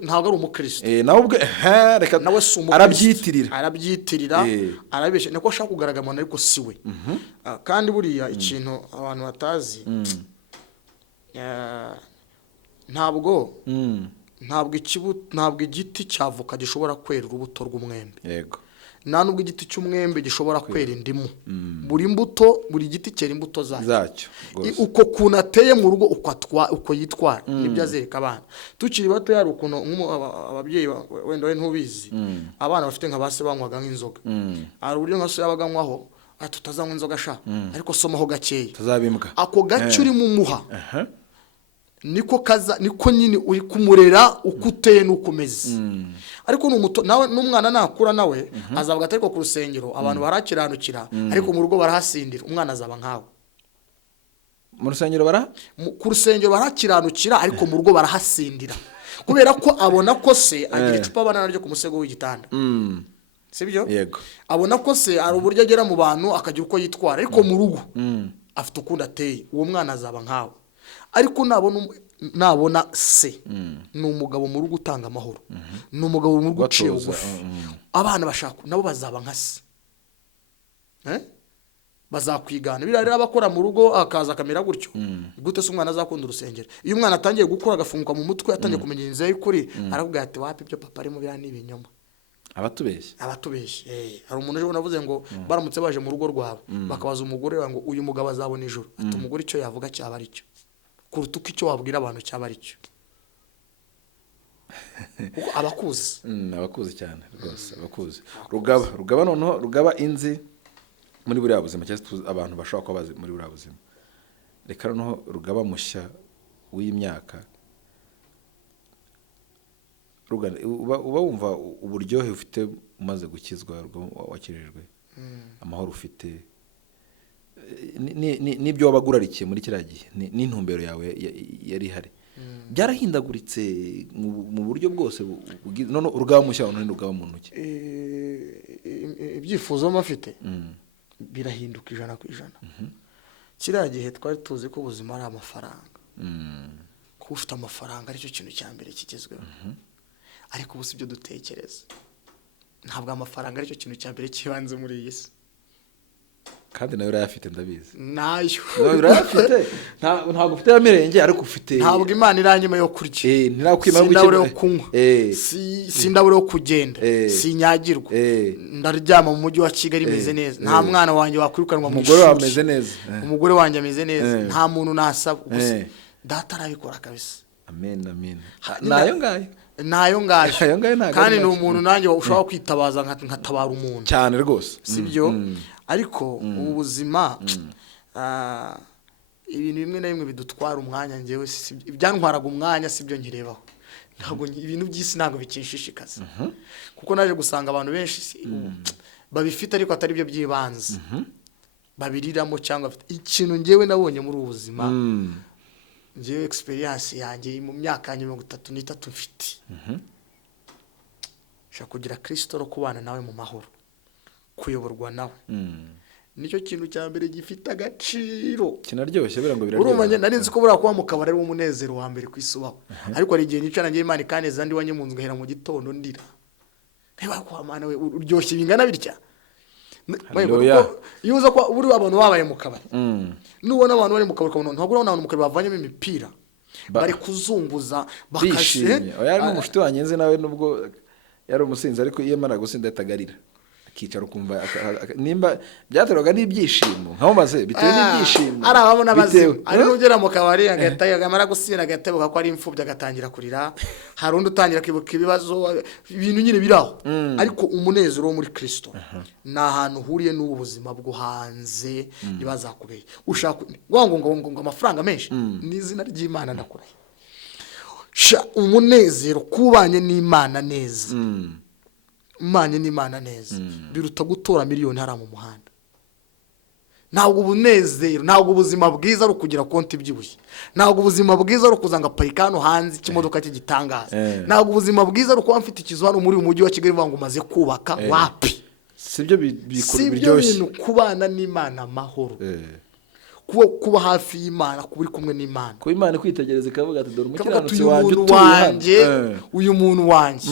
ntabwo ari umukristo, nawe ubwe reka nawe si umukristo, arabyitirira arabeshya niko ashaka kugaragara umuntu ariko si we. kandi buriya ikintu abantu batazi, ntabwo igiti cy'avoka gishobora kwera urubuto rw'umwembe. Yego. nta nubwo igiti cy'umwembe gishobora kwera indimu. buri giti cyera imbuto zacyo. uko kuntu ateye mu rugo uko yitwara nibyo azereka abana. Tukiri bato yari ukuntu ababyeyi wenda we ntubizi, abana bafite nka base banywaga nk'inzoga, hari uburyo nka so yabaga anywaho tutazanywa inzoga sha, ariko somaho gakeya tuzabimbwa, ako gace urimo umuha niko nyine uri kumurera uko uteye n'uko umeze. ariko nawe n'umwana nakura nawe azavuga atari ko ku rusengero abantu barakiranukira, ariko mu rugo barahasindira, umwana azaba nkawe. Mu rusengero ku rusengero barakiranukira, ariko mu rugo barahasindira, kubera ko abona ko se agira icupa banana ryo ku musego w'igitanda. Sibyo? Yego. Abona ko se ari uburyo agera mu bantu akagira uko yitwara, ariko mu rugo afite ukundi ateye, uwo mwana azaba nkawe. ariko nabona se ni umugabo mu rugo utanga amahoro, ni umugabo mu rugo uciye bugufi, abana bashaka nabo bazaba nka se, bazakwigana. Biriya rero abakora mu rugo akaza akamera gutyo, gute se umwana azakunda urusengero? Iyo umwana atangiye gukura agafunguka mu mutwe, atangiye kumenya inzira y'ukuri, aravuga ati wapi ibyo papa arimo biriya ni ibinyoma, abatubeshye. Hari umuntu ejo navuze ngo baramutse baje mu rugo rwabo bakabaza umugore ngo uyu mugabo azabona ijuru, ati umugore icyo yavuga cyaba ari cyo kuruta uko icyo wabwira abantu cyaba ari cyo, kuko abakuzi cyane rwose, abakuzi. Rugaba noneho Rugaba inzi muri buriya buzima, cyangwa abantu bashobora kuba bazi muri buriya buzima. Reka noneho Rugaba mushya w'imyaka, uba wumva uburyohe ufite umaze gukizwa, wakijijwe, amahoro ufite, n'ibyo wabagurarikiye muri kiriya gihe, n'intumbero yawe yari ihari, byarahindaguritse mu buryo bwose. none Rugaba mushya none Rugaba mu ntoki, ibyifuzo mafite birahinduka 100%. kiriya gihe twari tuzi ko ubuzima ari amafaranga, ko ufite amafaranga aricyo kintu cya mbere kigezweho, ariko ubu si byo dutekereza. Ntabwo amafaranga aricyo kintu cya mbere kibanze muri iyi si, kandi nawe urayafite ndabizi. nayo urayafite, ntabwo ufite amirenge, ariko ufite. Ntabwo Imana iranyima yo kurya, sindabure yo kunywa, sindabure yo kugenda, sinyagirwa, ndaryama mu mujyi wa Kigali meze neza, nta mwana wanjye wakwirukanwa mu ishuri, umugore wanjye ameze neza, nta muntu nasaba, data arabikora kabisa. Amen. nayo ngayo kandi ni umuntu nanjye ushobora kwitabaza nkatabara umuntu cyane rwose, sibyo? ariko ubu buzima ibintu bimwe na bimwe bidutwara umwanya, ngewe ibyantwaraga umwanya sibyo nkirebaho. Ntabwo ibintu by'isi ntabwo bikinshishikaza, kuko naje gusanga abantu benshi babifite ariko atari byo byibanze babiriramo, cyangwa ikintu ngewe nabonye muri ubu buzima, ngewe experience yanjye mu myaka 33 mfite, shaka kugira Kristo ro kubana nawe mu mahoro, kuyoborwa nawe, nicyo kintu cya mbere gifite agaciro, kinaryoshye birango biraryoshye. Urumva nari nzi ko bura kuba mu kabari ari umunezero wa mbere kwisubaho, ariko ari igihe nicara ngiye Imana ikaneza ndi wanye mu nzu ngahera mu gitondo ndira, niba kwa Mana we uryoshye bingana bitya. Yuza kwa buri abantu babaye mu kabari, nubona abantu bari mu kabari kabona ntabwo urabona abantu mu kabari bavanyemo imipira bari kuzunguza bakashe. Yari n'umushiti wanyenze nawe nubwo yari umusinzi, ariko iyo Imana gusinda yatagarira akicara ukumva nimba byaterwaga n'ibyishimo nkaho maze bitewe n'ibyishimo ari ababona bazima ari n'ugera mu kabari agahita yamara gusira agatebuka ko ari imfubyi agatangira kurira hari undi utangira kwibuka ibibazo ibintu nyine biraho ariko umunezero wo muri Kristo ni ahantu uhuriye n'ubu buzima bwo hanze ntibazakubeye ushaka ngo amafaranga menshi ni izina ry'Imana ndakurahiye umunezero kubanye n'Imana neza umanye n'Imana neza biruta gutora miliyoni hara mu muhanda. Ntabwo ubunezero ntabwo ubuzima bwiza ari kugira konti ibyibushye, ntabwo ubuzima bwiza ari kuzanga parika hano hanze ikimodoka cy'igitangaza, ntabwo ubuzima bwiza ari kuba mfite ikizu hano muri uyu mujyi wa Kigali ngo maze kubaka wapi. Sibyo biryoshye. Sibyo kubana n'Imana amahoro, kuba hafi y'Imana, kuba uri kumwe n'Imana, kuba Imana kwitegereza ikavuga ati dore umukiranutsi wanjye uyu muntu wanjye.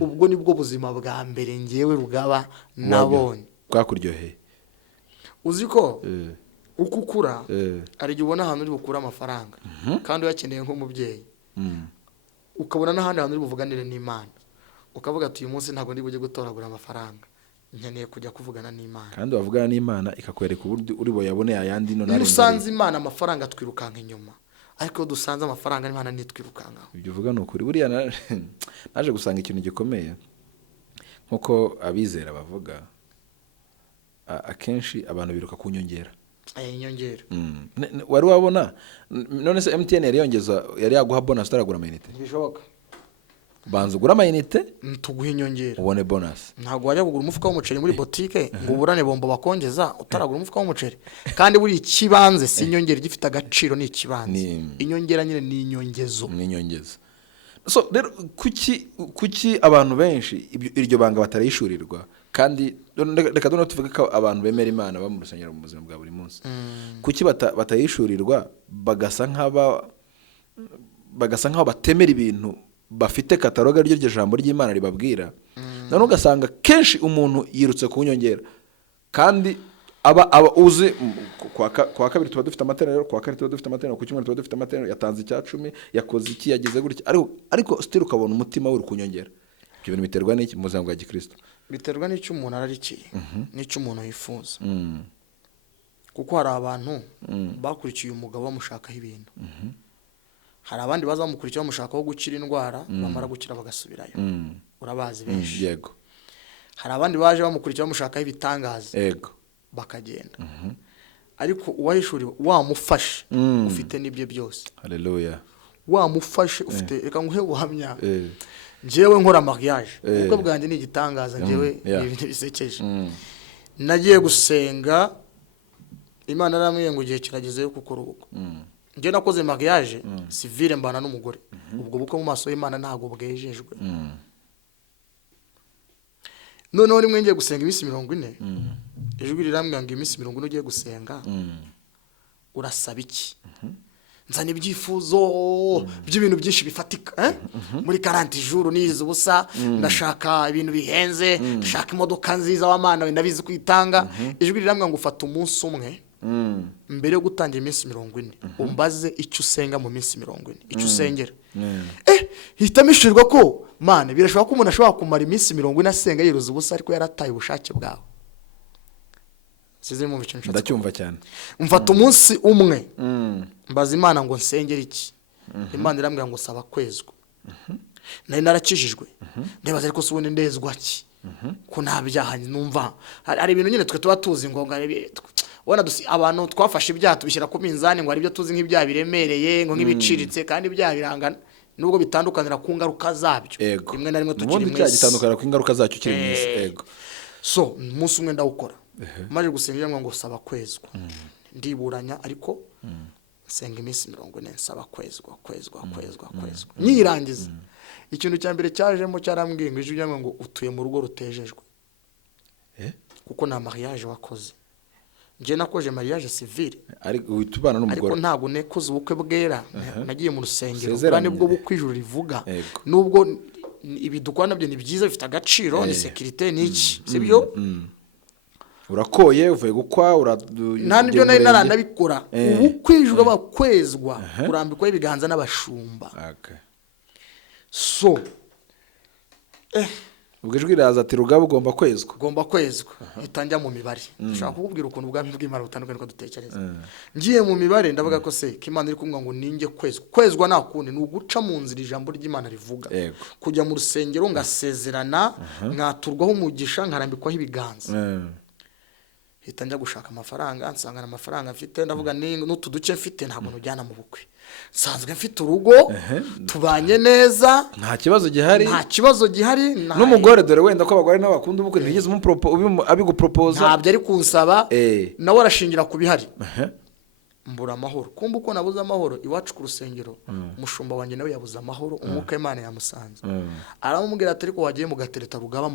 Ubwo nibwo buzima bwa mbere ngewe Rugaba nabonye bwakuryoheye. Uzi ko uko ukura ari gihe ubona ahantu uri bukura amafaranga kandi uyakeneye nk'umubyeyi, ukabona n'ahandi hantu uri buvuganire n'Imana, ukavuga ati uyu munsi ntabwo ndi bujye gutoragura amafaranga, nkeneye kujya kuvugana n'Imana. Kandi wavugana n'Imana ikakwereka uburyo uri boyabone ayandi no nari. Usanze Imana amafaranga twirukanka inyuma, ariko dusanze amafaranga n'Imana nitwirukanka. Ibyo uvuga no kuri buriya naje gusanga ikintu gikomeye nkuko abizera bavuga, akenshi abantu biruka ku nyongera. Inyongera wari wabona none se MTN yari yaguha bonus utaragura amayinite? Ntibishoboka. Banza ugura amayinite tuguha inyongera ubone bonus. Ntabwo wajya kugura umufuka w'umuceri muri boutique ngo uburane bombo bakongeza utaragura umufuka w'umuceri. Kandi buri ikibanze si inyongera gifite agaciro, ni ikibanze. Inyongera nyine ni inyongezo. Ni inyongezo. So rero kuki abantu benshi iryo banga batarayishurirwa? Kandi reka dono tuvuge ko abantu bemera Imana ba mu rusengero mu buzima bwa buri munsi, kuki batayishurirwa bagasa nkaho batemera ibintu bafite kataloga ryo jambo ry'Imana ribabwira. None ugasanga kenshi umuntu yirutse ku nyongera, kandi aba uzi kwa kabiri tuba dufite amateraniro, kwa kane tuba dufite amateraniro, ku cyumweru tuba dufite amateraniro, yatanze icya 10 yakoze iki yagize gutya, ariko still ukabona umutima uri kunyongera. Ibyo bintu biterwa n'iki mu buzima bwa Gikristo? Biterwa n'icyo umuntu ararikiye, n'icyo umuntu yifuza. Kuko hari abantu bakurikiye umugabo bamushakaho ibintu, hari abandi bazamukurikira bamushakaho gukira indwara, bamara gukira bagasubirayo. Urabazi benshi. Yego. Hari abandi baje bamukurikira bamushakaho ibitangaza, yego, bakagenda. Ariko uwahishuriwe wamufashe ufite n'ibyo byose. Haleluya. Wamufashe ufite, reka nguhe ubuhamya. Njyewe nkora mariage, ubwo bwanjye ni igitangaza, njyewe ibintu bisekeje. Nagiye gusenga, Imana yaramwiye ngo igihe kirageze yo kukuruhuka. Njye nakoze mariage civile mbana n'umugore, ubwo buko mu maso y'Imana ntago bwejejwe. None rimwe ngiye gusenga iminsi 40, ijwi rirambwira ngo iminsi 40 ugiye gusenga urasaba iki? Nzana ibyifuzo by'ibintu byinshi bifatika, muri 40 jours nize ubusa, ndashaka ibintu bihenze, ndashaka imodoka nziza w'Amana wenda bizi kwitanga. Ijwi rirambwira ngo ufata umunsi umwe mbere yo gutangira iminsi 40 umbaze icyo usenga mu minsi 40, icyo usengera. Hitamishirwa ko Mana birashobora ko umuntu ashobora kumara iminsi 40 asenga yiruza ubusa ariko yarataye ubushake bwawe. Size mu bice nshatse ndacyumva cyane. Mfata umunsi umwe mbaza Imana ngo nsengera iki. Imana irambwira ngo saba kwezwa. Nari narakijijwe, ndebaza ariko subundi ndezwa ki ko ntabyaha numva ari ibintu nyine twe tuba tuzi ngo wona abantu twafashe ibyaha tubishyira ku minzani ngo ari byo tuzi nk'ibyaha biremereye ngo nk'ibiciritse, kandi ibyaha birangana nubwo bitandukanira ku ngaruka zabyo. Rimwe na rimwe tukiri mwese gitandukana ku ngaruka zacyo kiri mwese. Yego. So umunsi umwe ndawukora, maje gusengera ngo saba kwezwa, ndiburanya ariko senga iminsi 40 nsaba kwezwa. Nyirangiza ikintu cya mbere cyajemo cyarambwiye ngo ijwi ngo utuye mu rugo rutejejwe, kuko na mariage wakoze. Nje nakoje mariage civile ariko witubana n'umugore, ariko ntabwo nekoze ubukwe bwera. Nagiye mu rusengero kandi bwo bukwijuru rivuga, nubwo ibidukwana byo ni byiza bifite agaciro, ni sécurité n'iki, sibyo? Urakoye uvuye gukwa nta nibyo nari naranabikora. Ubukwijuru bakwezwa kurambikwa ibiganza n'abashumba. So ubwo ijwi riraza ati rugaba ugomba kwezwa mpita njya mu mibare ndashaka kukubwira ukuntu ubwami bw'Imana butandukanye ko dutekereza ngiye mu mibare ndavuga ko se ko Imana iri kumwe ngo ninjye kwezwa nta kundi ni uguca mu nzira ijambo ry'Imana rivuga kujya mu rusengero ngasezerana nkaturwaho umugisha nkarambikwaho ibiganza hita njya gushaka amafaranga nsangana amafaranga mfite ndavuga n'utu duce mfite ntabwo nujyana mu bukwe nsanzwe mfite urugo tubanye neza nta kibazo gihari n'umugore dore wenda ko abagore n'abakunda ubukwe ntigeze abigupropoza ntabyo ari kunsaba nawe arashingira ku bihari mbura amahoro kumva uko nabuze amahoro iwacu ku rusengero umushumba wanjye nawe yabuze amahoro umwuka Imana yamusanze aramubwira ati ariko wagiye mugatereta rugaba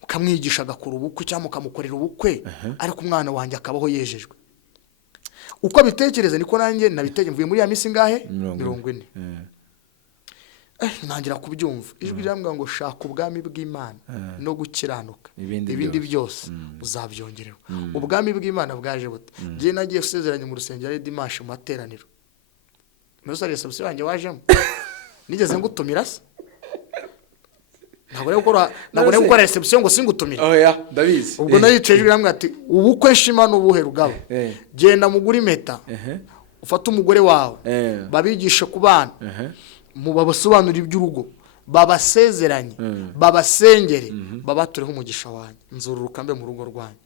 mukamwigisha agakora ubukwe cyangwa mukamukorera ubukwe ariko umwana wanjye akabaho yejejwe uko bitekereza niko nanjye nabitekereje mvuye muri ya minsi ngahe 40 ntangira kubyumva ijwi ryambwira ngo shaka ubwami bw'Imana no gukiranuka ibindi byose uzabyongererwa ubwami bw'Imana bwaje bute ngiye nagiye gusezeranya mu rusengero ari dimanche mu materaniro muri sale reception yanjye wajemo nigeze ngutumira se ntabwo rero gukora reception ngo singutumire ndabizi ubwo naricaye ijwi ryambwira ati ubukwe nshima n'ubuhe rugabo genda mugura impeta ufata umugore wawe babigishe ku bana mu babasobanurira iby'urugo babasezeranye babasengere babatureho umugisha wanjye nzururuka mbe mu rugo rwanjye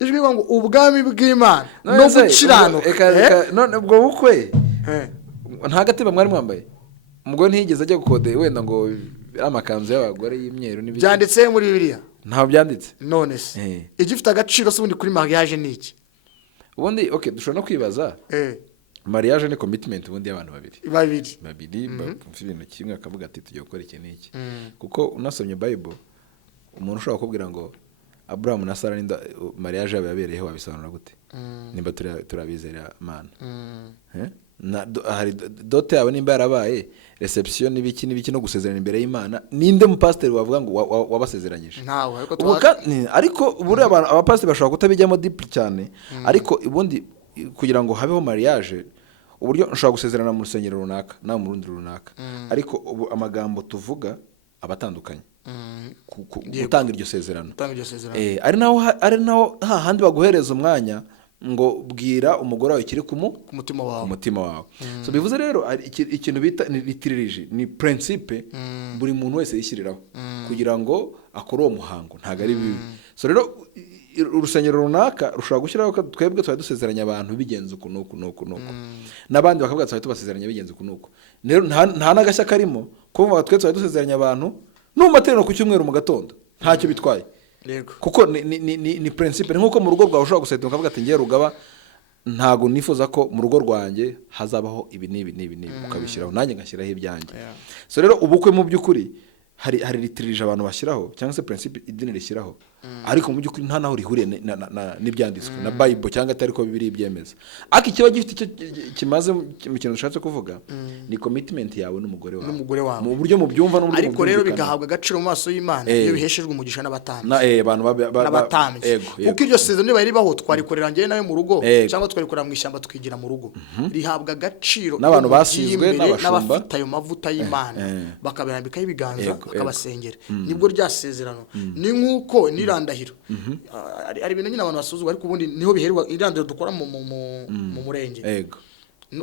ijwi ngo ubwami bw'Imana no gukiranuka none ubwo bukwe nta gatima mwari mwambaye umugore ntiyigeze ajya gukode wenda ngo amakanzu y'abagore y'imyeru n'ibiki byanditse muri Bibiliya ntaho byanditse none se igifite agaciro se ubundi kuri mariage ni iki ubundi dushobora no kwibaza mariage ni commitment ubundi y'abantu babiri bafite ibintu kimwe akavuga ati tugiye gukora iki n'iki kuko unasomye Bible umuntu ushobora kukubwira ngo Abraham na Sarah mariage yabo yabereyeho wabisobanura gute nimba turabizera Imana hari dote yawe nimba yarabaye reception n'ibiki no gusezerana imbere y'Imana ninde mu pastor wavuga ngo wabasezeranyije ntawe ariko buri abapastor bashobora kutabijyamo deep cyane ariko ubundi kugira ngo habeho mariage uburyo nshobora gusezerana mu rusengero runaka na mu rundi runaka ariko ubu amagambo tuvuga abatandukanye gutanga iryo sezerano ari naho hahandi baguhereza umwanya ngo bwira umugore wawe kiri ku mutima wawe so bivuze rero ikintu bita liturgie ni principe buri muntu wese yishyiriraho kugira ngo akore uwo muhango ntago ari bibi so rero urusengero runaka rushobora gushyiraho twebwe twari dusezeranya abantu bigenze uku n'abandi bakavuga twari tubasezeranya bigenze uku rero nta n'agashya karimo kuvuga twe twari dusezeranya abantu no mu materaniro ku cyumweru mu gatondo ntacyo bitwaye kuko ni principe nkuko mu rugo rwawe ushobora guseta ukavuga ati ngiye rugaba ntago nifuza ko mu rugo rwanjye hazabaho ibi ukabishyiraho nanjye ngashyiraho ibyanjye so rero ubukwe mu by'ukuri hari liturgie abantu bashyiraho cyangwa se principe idini rishyiraho ariko mu by'ukuri nta naho rihuriye n'ibyanditswe na Bible cyangwa atari ko bibiri ibyemeza ariko ikiba gifite icyo kimaze mu kintu dushatse kuvuga ni commitment yawe n'umugore wawe mu buryo mubyumva no mu buryo ariko rero bigahabwa agaciro mu maso y'Imana iyo biheshejwe umugisha n'abatambyi kuko iryo sezerano niba ribaho twarikorera njye nawe mu rugo cyangwa twarikorera mu ishyamba tukigira mu rugo rihabwa agaciro n'abantu basizwe n'abafite ayo mavuta y'Imana bakabirambikaho ibiganza akabasengera nibwo ryasezerano ni nkuko nirandahiro ari ibintu nyine abantu basuzugwa ariko ubundi niho biherwa irandahiro dukora mu murenge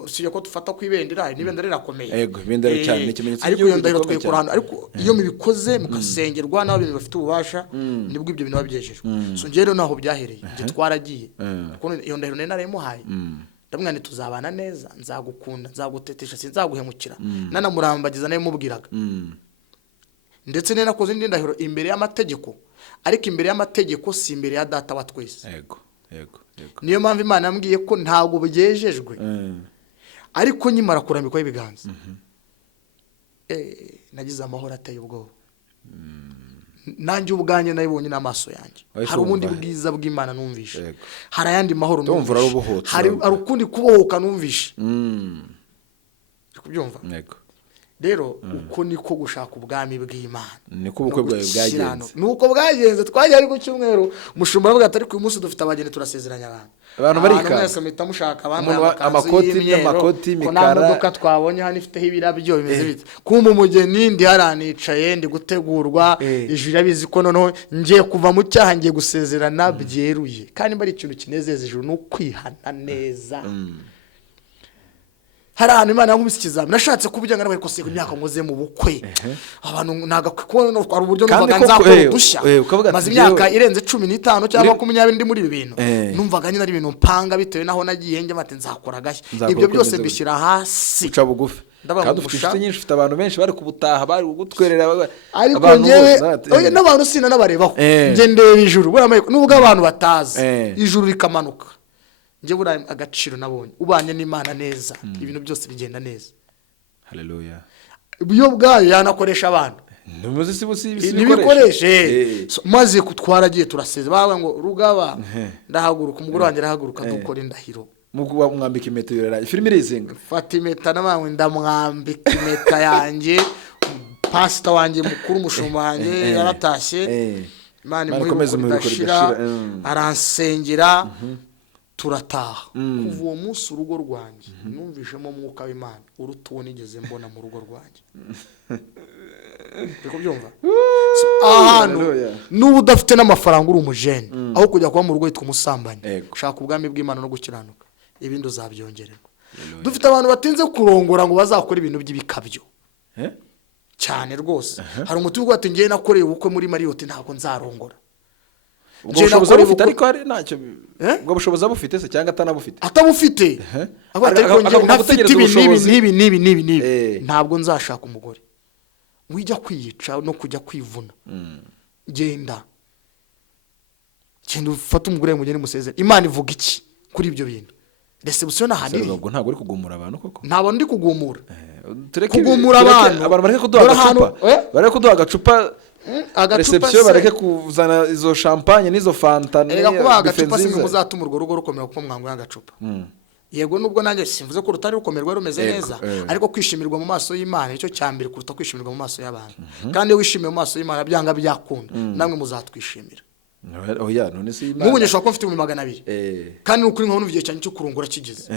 siyo ko dufata ku ibendera n'ibendera rirakomeye ibendera cyane n'ikimenyetso ariko iyo ndahiro twekora hano ariko iyo mubikoze mukasengerwa n'abantu bafite ububasha nibwo ibyo bintu babyejejwe so njye rero naho byahereye twaragiye kuko iyo ndahiro nari narayimuhaye ndamwana tuzabana neza nzagukunda nzagutetesha sinzaguhemukira nanamurambagiza nayo mubwiraga ndetse nene nakoze indi ndahiro imbere y'amategeko ariko imbere y'amategeko si imbere ya data wa twese niyo mpamvu Imana yambwiye ko ntabwo bugejejwe ariko nyimara kurambikwaho ibiganza nagize amahoro ateye ubwoba nanjye ubwanjye nayibonye n'amaso yanjye hari ubundi bwiza bw'Imana numvishe hari ayandi mahoro numvishe hari ukundi kubohoka numvishe kubyumva rero uko niko gushaka ubwami bw'Imana, niko ubukwe bwawe bwagenze, nuko bwagenze. Twagiye ari ku cyumweru umushumba aravuga ati ariko uyu munsi dufite abageni turasezeranya abantu barika mwese muhita mushaka amakoti y'imikara, nta modoka twabonye hano ifiteho ibirabyo bimeze bite, kumva umugeni ndi haranicaye ndi gutegurwa, ijuru irabizi ko noneho ngiye kuva mu cyaha ngiye gusezerana byeruye, kandi bari ikintu kinezeza ijuru ni ukwihana neza. Hari ahantu Imana yankubise ikizami nashatse kubujyanga n'abari kose imyaka nkoze mu bukwe, abantu nagakubona ari uburyo numvaga nzakora udushya, maze imyaka irenze 15 cyangwa 20 ndi muri ibi bintu, numvaga nyine ari ibintu mpanga bitewe naho nagiye njye mate nzakora gashya, ibyo byose mbishyira hasi uca bugufi. Kandi ufite inshuti nyinshi, ufite abantu benshi bari kubutaha bari gutwerera ariko ngewe n'abantu sina nabarebaho ngendera ijuru nubwo abantu batazi ijuru rikamanuka, njye bura agaciro nabonye ubanye n'Imana neza, ibintu byose bigenda neza. Haleluya. Iyo bwayo yanakoresha abantu numuzi sibusi ibikoreshe maze kutwaragiye turaseze bawe ngo Rugaba ndahaguruka, umugore wanjye arahaguruka dukora indahiro, muguwa mwambika impeta yorera filime irizinga, fata impeta n'amwe ndamwambika impeta yanjye, pastor wanjye mukuru umushumba wanjye yaratashye, Imana imukomeze umurikora aransengera, turataha. Kuva uwo munsi urugo rwanjye numvishemo umwuka w'Imana urutuwo nigeze mbona mu rugo rwanjye. Riko byumva ahantu n'ubu udafite n'amafaranga uri umujene, aho kujya kuba mu rugo yitwa umusambanyi, ushaka ubwami bw'Imana no gukiranuka, ibindi uzabyongererwa. Dufite abantu batinze kurongora ngo bazakora ibintu by'ibikabyo cyane rwose. Hari umuti uvuga ati ngiye nakoreye ubukwe muri Marriott ntabwo nzarongora. Ubwo bushobozi bufite ariko hari ntacyo ubwo bushobozi bufite se cyangwa atanabufite, atabufite ariko ngiye ntafite ibi ntabwo nzashaka umugore wijya kwiyica no kujya kwivuna. Genda ufata umugore mugeni musezera. Imana ivuga iki kuri ibyo bintu? Reception ahaniri ubwo ntabwo uri kugumura abantu koko, ntabwo ndi kugumura, kugumura abantu bareke kuduha agacupa reception, bareke kuzana izo champagne n'izo fanta n'ega kuba agacupa simwe muzatuma urwo rugo rukomera kuko mwango y'agacupa. Yego nubwo nanjye simvuze ko rutari rukomerwa rumeze neza, ariko kwishimirwa mu maso y'Imana nicyo cyambere kuruta kwishimirwa mu maso y'abantu. Kandi wishimiye mu maso y'Imana byanga byakunda, namwe muzatwishimira. Oya none se Imana mubunyesha ko mfite 200, kandi ukuri nkaho n'uvigiye cyane cyo kurungura kigeze.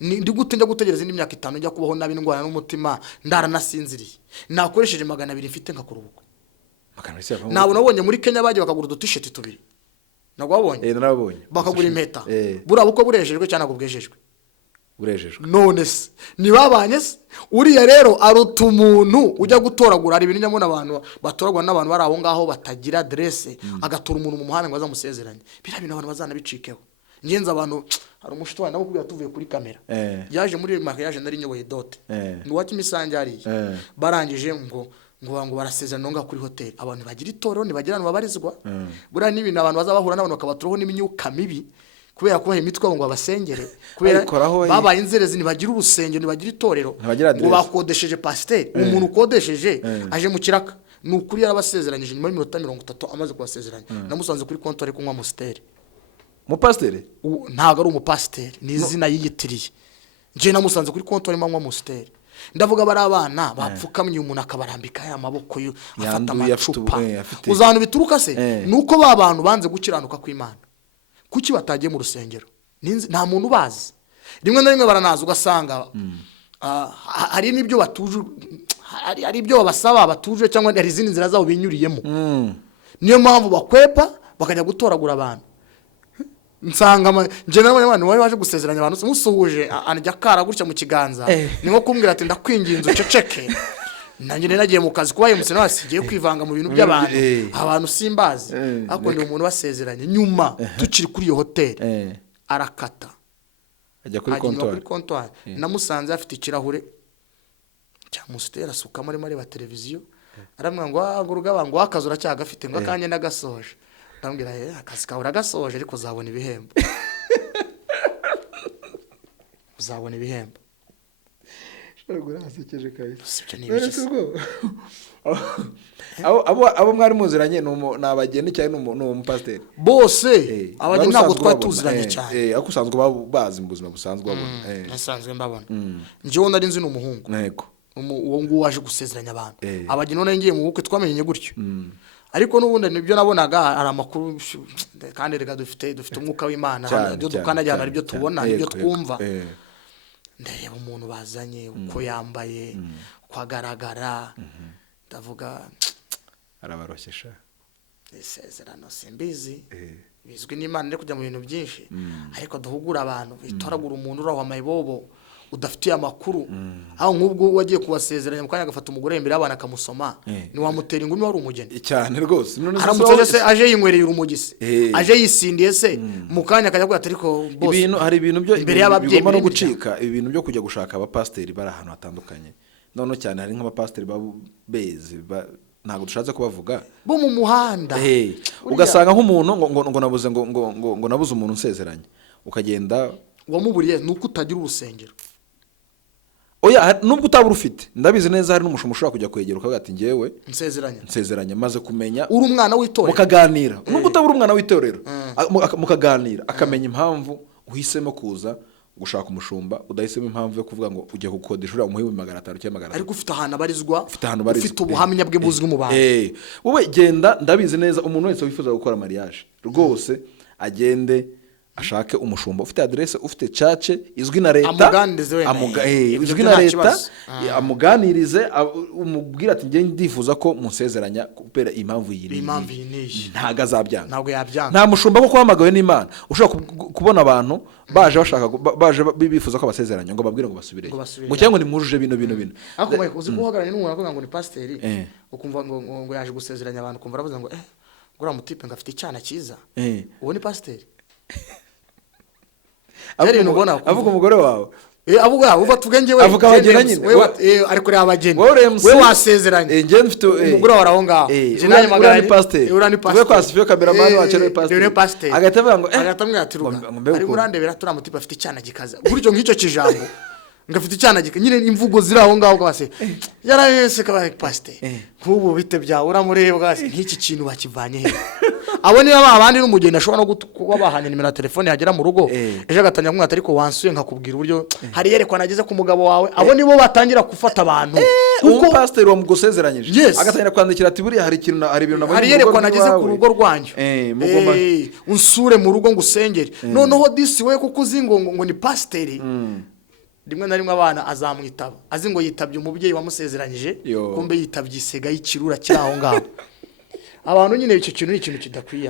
Ndi gute njya gutegereza indi myaka 5 njya kubaho nabi ndwara n'umutima ndaranasinziriye, nakoresheje 200 mfite ngakurubuko. Nabo nabonye muri Kenya bagiye bakagura udusheti tubiri, nagwa wabonye narabonye bakagura impeta, burabuko burejejwe cyane agubwejejwe burejejwe. None se ni babanye se uriya rero aruta umuntu ujya gutoragura. Ari ibintu nyamuna abantu batoragwa n'abantu bari aho ngaho batagira adresse, agatura umuntu mu muhanda ngo azamusezeranye. Birabino abantu bazanabicikeho. Ngenza abantu hari umushito wa nabukubwira tuvuye kuri kamera, yaje muri mariage nari nyoboye dote ni waki misanjari, barangije ngo barasezerana ngo kuri hotel. Abantu bagira itoro nibagirana babarizwa, bura n'ibintu abantu bazabahura n'abantu bakabaturoho n'imyuka mibi kubera kubaha imitwe ngo babasengere, kubera babaye inzerezi nibagira urusengero nibagira itorero ngo bakodesheje pasteur. Umuntu ukodesheje aje mu kiraka nukuri yarabasezeranyije nyuma y'iminota 30 amaze kubasezeranya, namusanze kuri konto ari kunywa musteri. Mu pasteur ntago ari umupasteur, ni izina yiyitiriye. Je namusanze kuri konto ari manywa musteri. Ndavuga bari abana bapfukamye umuntu akabarambika ya maboko yo afata amacupa. Uzantu bituruka se nuko babantu banze gukiranuka kw'Imana. Kuki batagiye mu rusengero? Nta muntu bazi. Rimwe na rimwe baranaza ugasanga hari n'ibyo batuje, hari ibyo babasaba batuje cyangwa hari izindi nzira zabo binyuriyemo. Niyo mpamvu bakwepa bakajya gutoragura abantu. Nsanga nje nabone abantu wari waje gusezeranya abantu musuhuje anjya kara gutya mu kiganza, ni nko kumbwira ati ndakwinginze uceceke. Nanjye nagiye mu kazi kubaye musena wasigiye kwivanga mu bintu by'abantu, abantu simbazi ako ndi umuntu basezeranye. Nyuma tukiri kuri iyo hotel arakata ajya kuri comptoir, namusanze afite ikirahure cya mustera suka muri ba televiziyo, aramwa ngo Rugaba ngo akazura cyagafite ngo akanye ndagasoje. Ndambwira akazi kawe uragasoje ariko uzabona ibihembo. Uzabona ibihembo. Shagura hasekeje kabisa. Sibyo nibiki. Abo mwari muziranye n'abageni cyane n'umupasteur. Bose abageni ntabwo twatuziranye cyane. Akusanzwe bazi mu buzima busanzwe babona. Nasanzwe mbabona. Njyewe nari nzi n'umuhungu. Yego. uwo nguwo waje gusezeranya abantu abageni none ngiye mu bukwe twamenye gutyo ariko n'ubundi nibyo nabonaga ari amakuru kandi rega dufite umwuka w'Imana ibyo dukanajyana ari byo tubona ibyo twumva ndareba umuntu bazanye uko yambaye uko agaragara ndavuga arabaroshesha isezerano simbizi bizwi n'Imana iri kujya mu bintu byinshi ariko duhugura abantu bitoragura umuntu uraho amayibobo udafitiye amakuru aho nk'ubwo wagiye kubasezeranya mu kanya agafata umugore imbere y'abana akamusoma ni wamutera ingumi wari umugeni cyane rwose aramutse se aje yinywereye urumugisi aje yisindiye se mu kanya akajya kwata ariko boss ibintu hari ibintu byo imbere y'ababyeyi bigomba no gucika ibintu byo kujya gushaka abapasteri bari ahantu hatandukanye none cyane hari nk'abapasteri babeze ntabwo dushatse kubavuga bo mu muhanda ugasanga nk'umuntu ngo nabuze ngo nabuze umuntu nsezeranye ukagenda wamuburiye nuko utagira urusengero oya nubwo utabura ufite ndabizi neza hari n'umushumu ushobora kujya kwegera ukavuga ati ngewe nsezeranye maze kumenya uri umwana w'itorero mukaganira nubwo utabura umwana w'itorero mukaganira akamenya impamvu uhisemo kuza gushaka umushumba udahisemo impamvu yo kuvuga ngo ujye gukodesha uriya umuhiwe 500 cyangwa 500 ariko ufite ahantu abarizwa ufite ubuhamya bwe buzwi mu bantu wowe genda ndabizi neza umuntu wese wifuza gukora mariage rwose agende ashake umushumba ufite adresse ufite church izwi na leta izwi na leta amuganirize umubwira ati nge ndifuza ko musezeranya kupera impamvu yiri ntaga zabyanga ntabwo yabyanga nta mushumba ko kwamagawe n'Imana ushobora kubona abantu baje bifuza ko basezeranya ngo babwire ngo basubire ngo cyangwa ni muruje bino ariko mwe uzi guhagaranya n'umuntu avuga ngo ni pasteri ukumva ngo yaje gusezeranya abantu kumva aravuze ngo gura mutipe ngafite icyana cyiza uwo ni pasteri avuga umugore wawe avuga ubatugenje we avuga abageni nyine ari kuri abageni we wasezeranye nge mfite umugore waraho ngaho je naye magana ni pasteur we kwasifiye cameraman wacu ni pasteur agatavuga ngo agatamwe ati ruga ari urandebera turamutipa afite icyana gikaza buryo nk'icyo kijambo ngafite icyana nyine imvugo ziri aho ngaho kwase yarayese kabaye pasteur nk'ubu bite bya uramurebwa nk'iki kintu bakivanye he abo ni abandi n'umugeni ashobora no kuba bahanye nimero ya telefone yagera mu rugo eje agatanya kumwata ariko wansuye nkakubwira uburyo hari yerekwa nageze ku mugabo wawe abo nibo batangira gufata abantu kuko pastor wamugusezeranyije agatangira kwandikira ati buri hari ikintu hari ibintu nabonye hari yerekwa nageze ku rugo rwanyu mugoma unsure mu rugo ngusengere noneho disi we kuko uzingo ngo ni pastor rimwe na rimwe abana azamwitaba azi ngo yitabye umubyeyi wamusezeranyije kumbe yitabye isega y'ikirura kiraho ngaho abantu nyine icyo kintu ni ikintu kidakwiye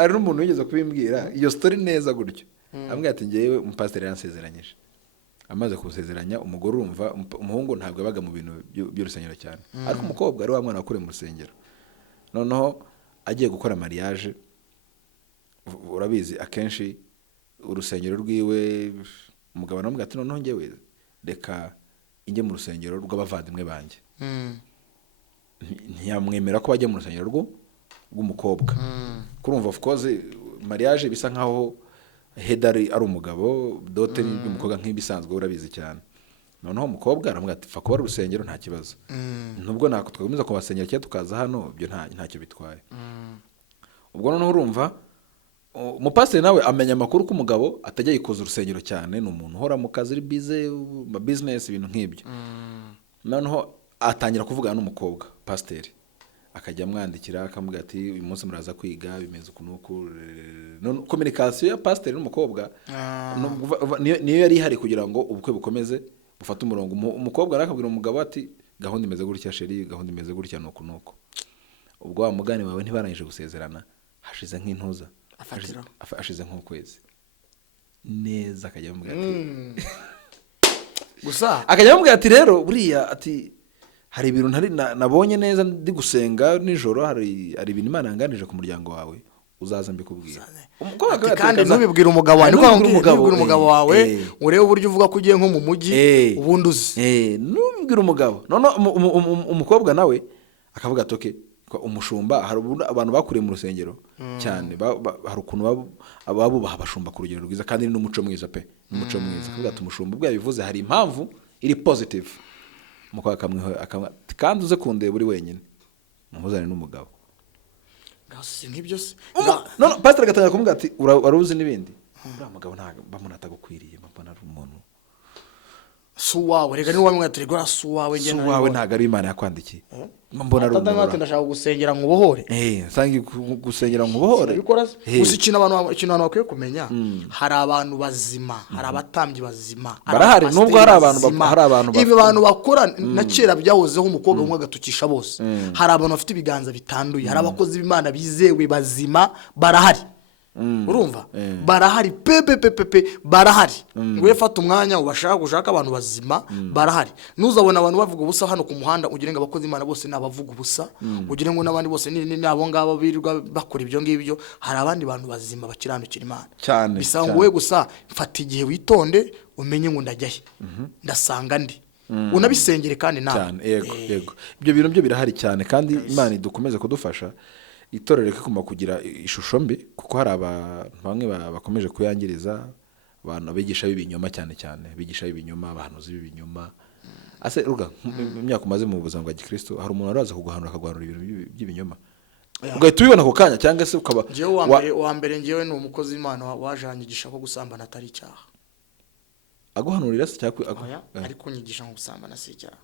ari n'umuntu wigeze kubimbwira iyo story neza gutyo ambwira ati ngewe umupasiteri yansezeranyije amaze kusezeranya umugore urumva umuhungu ntabwo yabaga mu bintu by'urusengero cyane ariko umukobwa ari wa mwana wakure mu rusengero noneho agiye gukora mariage urabizi akenshi urusengero rwiwe umugabo aramubwira ati noneho ngewe reka inge mu rusengero rw'abavandimwe banjye ntiyamwemera ko bajya mu rusengero rw'umukobwa kurumva of course mariage bisa nkaho hedari ari umugabo dote y'umukobwa nk'ibisanzwe urabizi cyane noneho umukobwa aramubwira ati fa kuba ari urusengero nta kibazo nubwo nako twakomeza kubasengera cyangwa tukaza hano ibyo ntacyo bitwaye ubwo noneho urumva umupasiteri nawe amenya amakuru ko umugabo atajya yikoza urusengero cyane ni umuntu uhora mu kazi ari bize ma business ibintu nk'ibyo noneho atangira kuvugana n'umukobwa pasiteri akajya amwandikira akamubwira ati uyu munsi muraza kwiga bimeze ukuntu none communication ya pasiteri n'umukobwa niyo yari ihari kugira ngo ubukwe bukomeze bufate umurongo umukobwa arakabwira umugabo ati gahunda imeze gutya sheri gahunda imeze gutya nuko ubwo wa mugani wawe ntibarangije gusezerana hashize nk'intuza ashize nk'ukwezi neza akajya amubwira ati gusa akajya amubwira ati rero buriya ati hari ibintu nabonye neza ndi gusenga nijoro hari ibintu Imana yanganije ku muryango wawe uzaza mbikubwira kandi ntubibwire umugabo wawe ntubibwire umugabo wawe urebe uburyo uvuga ko ugiye nko mu mujyi ubundi uzi ntubibwire umugabo none umukobwa nawe akavuga ati okay umushumba hari abantu bakuriye mu rusengero cyane hari ukuntu ababubaha abashumba ku rugero rwiza kandi n'umuco mwiza pe n'umuco mwiza akavuga ati umushumba ubwo yabivuze hari impamvu iri positive mukwa kandi uze kundeba uri wenyine muhuzane n'umugabo gasi nk'ibyo se no pastor gatangira kumubwira ati uraruzi n'ibindi uriya mugabo ntabwo bamunatagukwiriye mbona ari umuntu si uwawe reka niba wamwe atirigora si uwawe si uwawe ntabwo ari Imana yakwandikiye mbona ari umuntu ndashaka gusengera ngo ubohore nsange gusengera ngo ubohore gusa ikintu abantu bakwiye kumenya hari abantu bazima hari abatambyi bazima barahari nubwo hari abantu ibi bantu bakora na kera byahozeho umukobwa umwe agatukisha bose hari abantu bafite ibiganza bitanduye hari abakozi b'Imana bizewe bazima barahari urumva barahari pepe barahari ngwe fata umwanya gushaka abantu bazima barahari nuzabona abantu bavuga ubusa hano ku muhanda ugire ngo abakozi Imana bose nabavuga ubusa ugire ngo nabandi bose ni abo ngabo birirwa bakora ibyo ngibyo hari abandi bantu bazima bakiranukira Imana cyane bisanguwe gusa mfata igihe witonde umenye ngo ndajyahe ndasanga ndi unabisengere kandi nawe yego ibyo bintu byo birahari cyane kandi Imana idukomeze kudufasha itorero rikagomba kugira ishusho mbi kuko hari abantu bamwe bakomeje kuyangiriza abantu bigisha b'ibinyoma cyane bigisha b'ibinyoma abahanuzi b'ibinyoma ase ruga imyaka umaze mu buzima bwa Gikristo hari umuntu araza kuguhanura akaguhanura ibintu by'ibinyoma ugahita ubibona ako kanya cyangwa se ukaba wa mbere ngewe ni umukozi w'Imana wajanyigisha ko gusambana atari icyaha aguhanurira se cyakwe ariko nyigisha ngo gusambana si icyaha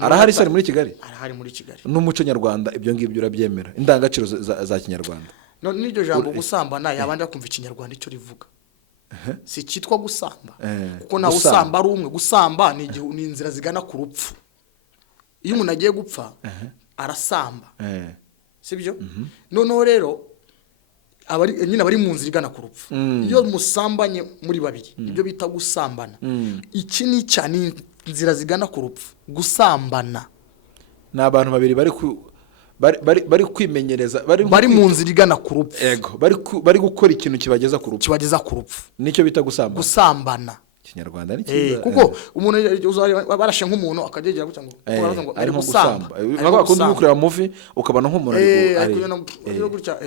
arahari sari muri Kigali arahari muri Kigali n'umuco nyarwanda ibyo ngibyo urabyemera indangagaciro za kinyarwanda n'iryo jambo gusambana yabandi akumva ikinyarwanda icyo rivuga si cyitwa gusamba kuko nawe usamba ari umwe gusamba ni inzira zigana ku rupfu iyo umuntu agiye gupfa arasamba sibyo noneho rero nyine bari mu nzira igana ku rupfu iyo musambanye muri babiri ibyo bita gusambana iki ni cyane inzira zigana ku rupfu gusambana ni abantu babiri bari kwimenyereza bari mu nzira igana ku rupfu yego bari gukora ikintu kibageza ku rupfu nicyo bita gusambana kinyarwanda ni cyiza kuko umuntu barashe nk'umuntu akagegera gutya ngo ari nko gusamba bakundi gukureba movie ukabana nk'umuntu ari gutya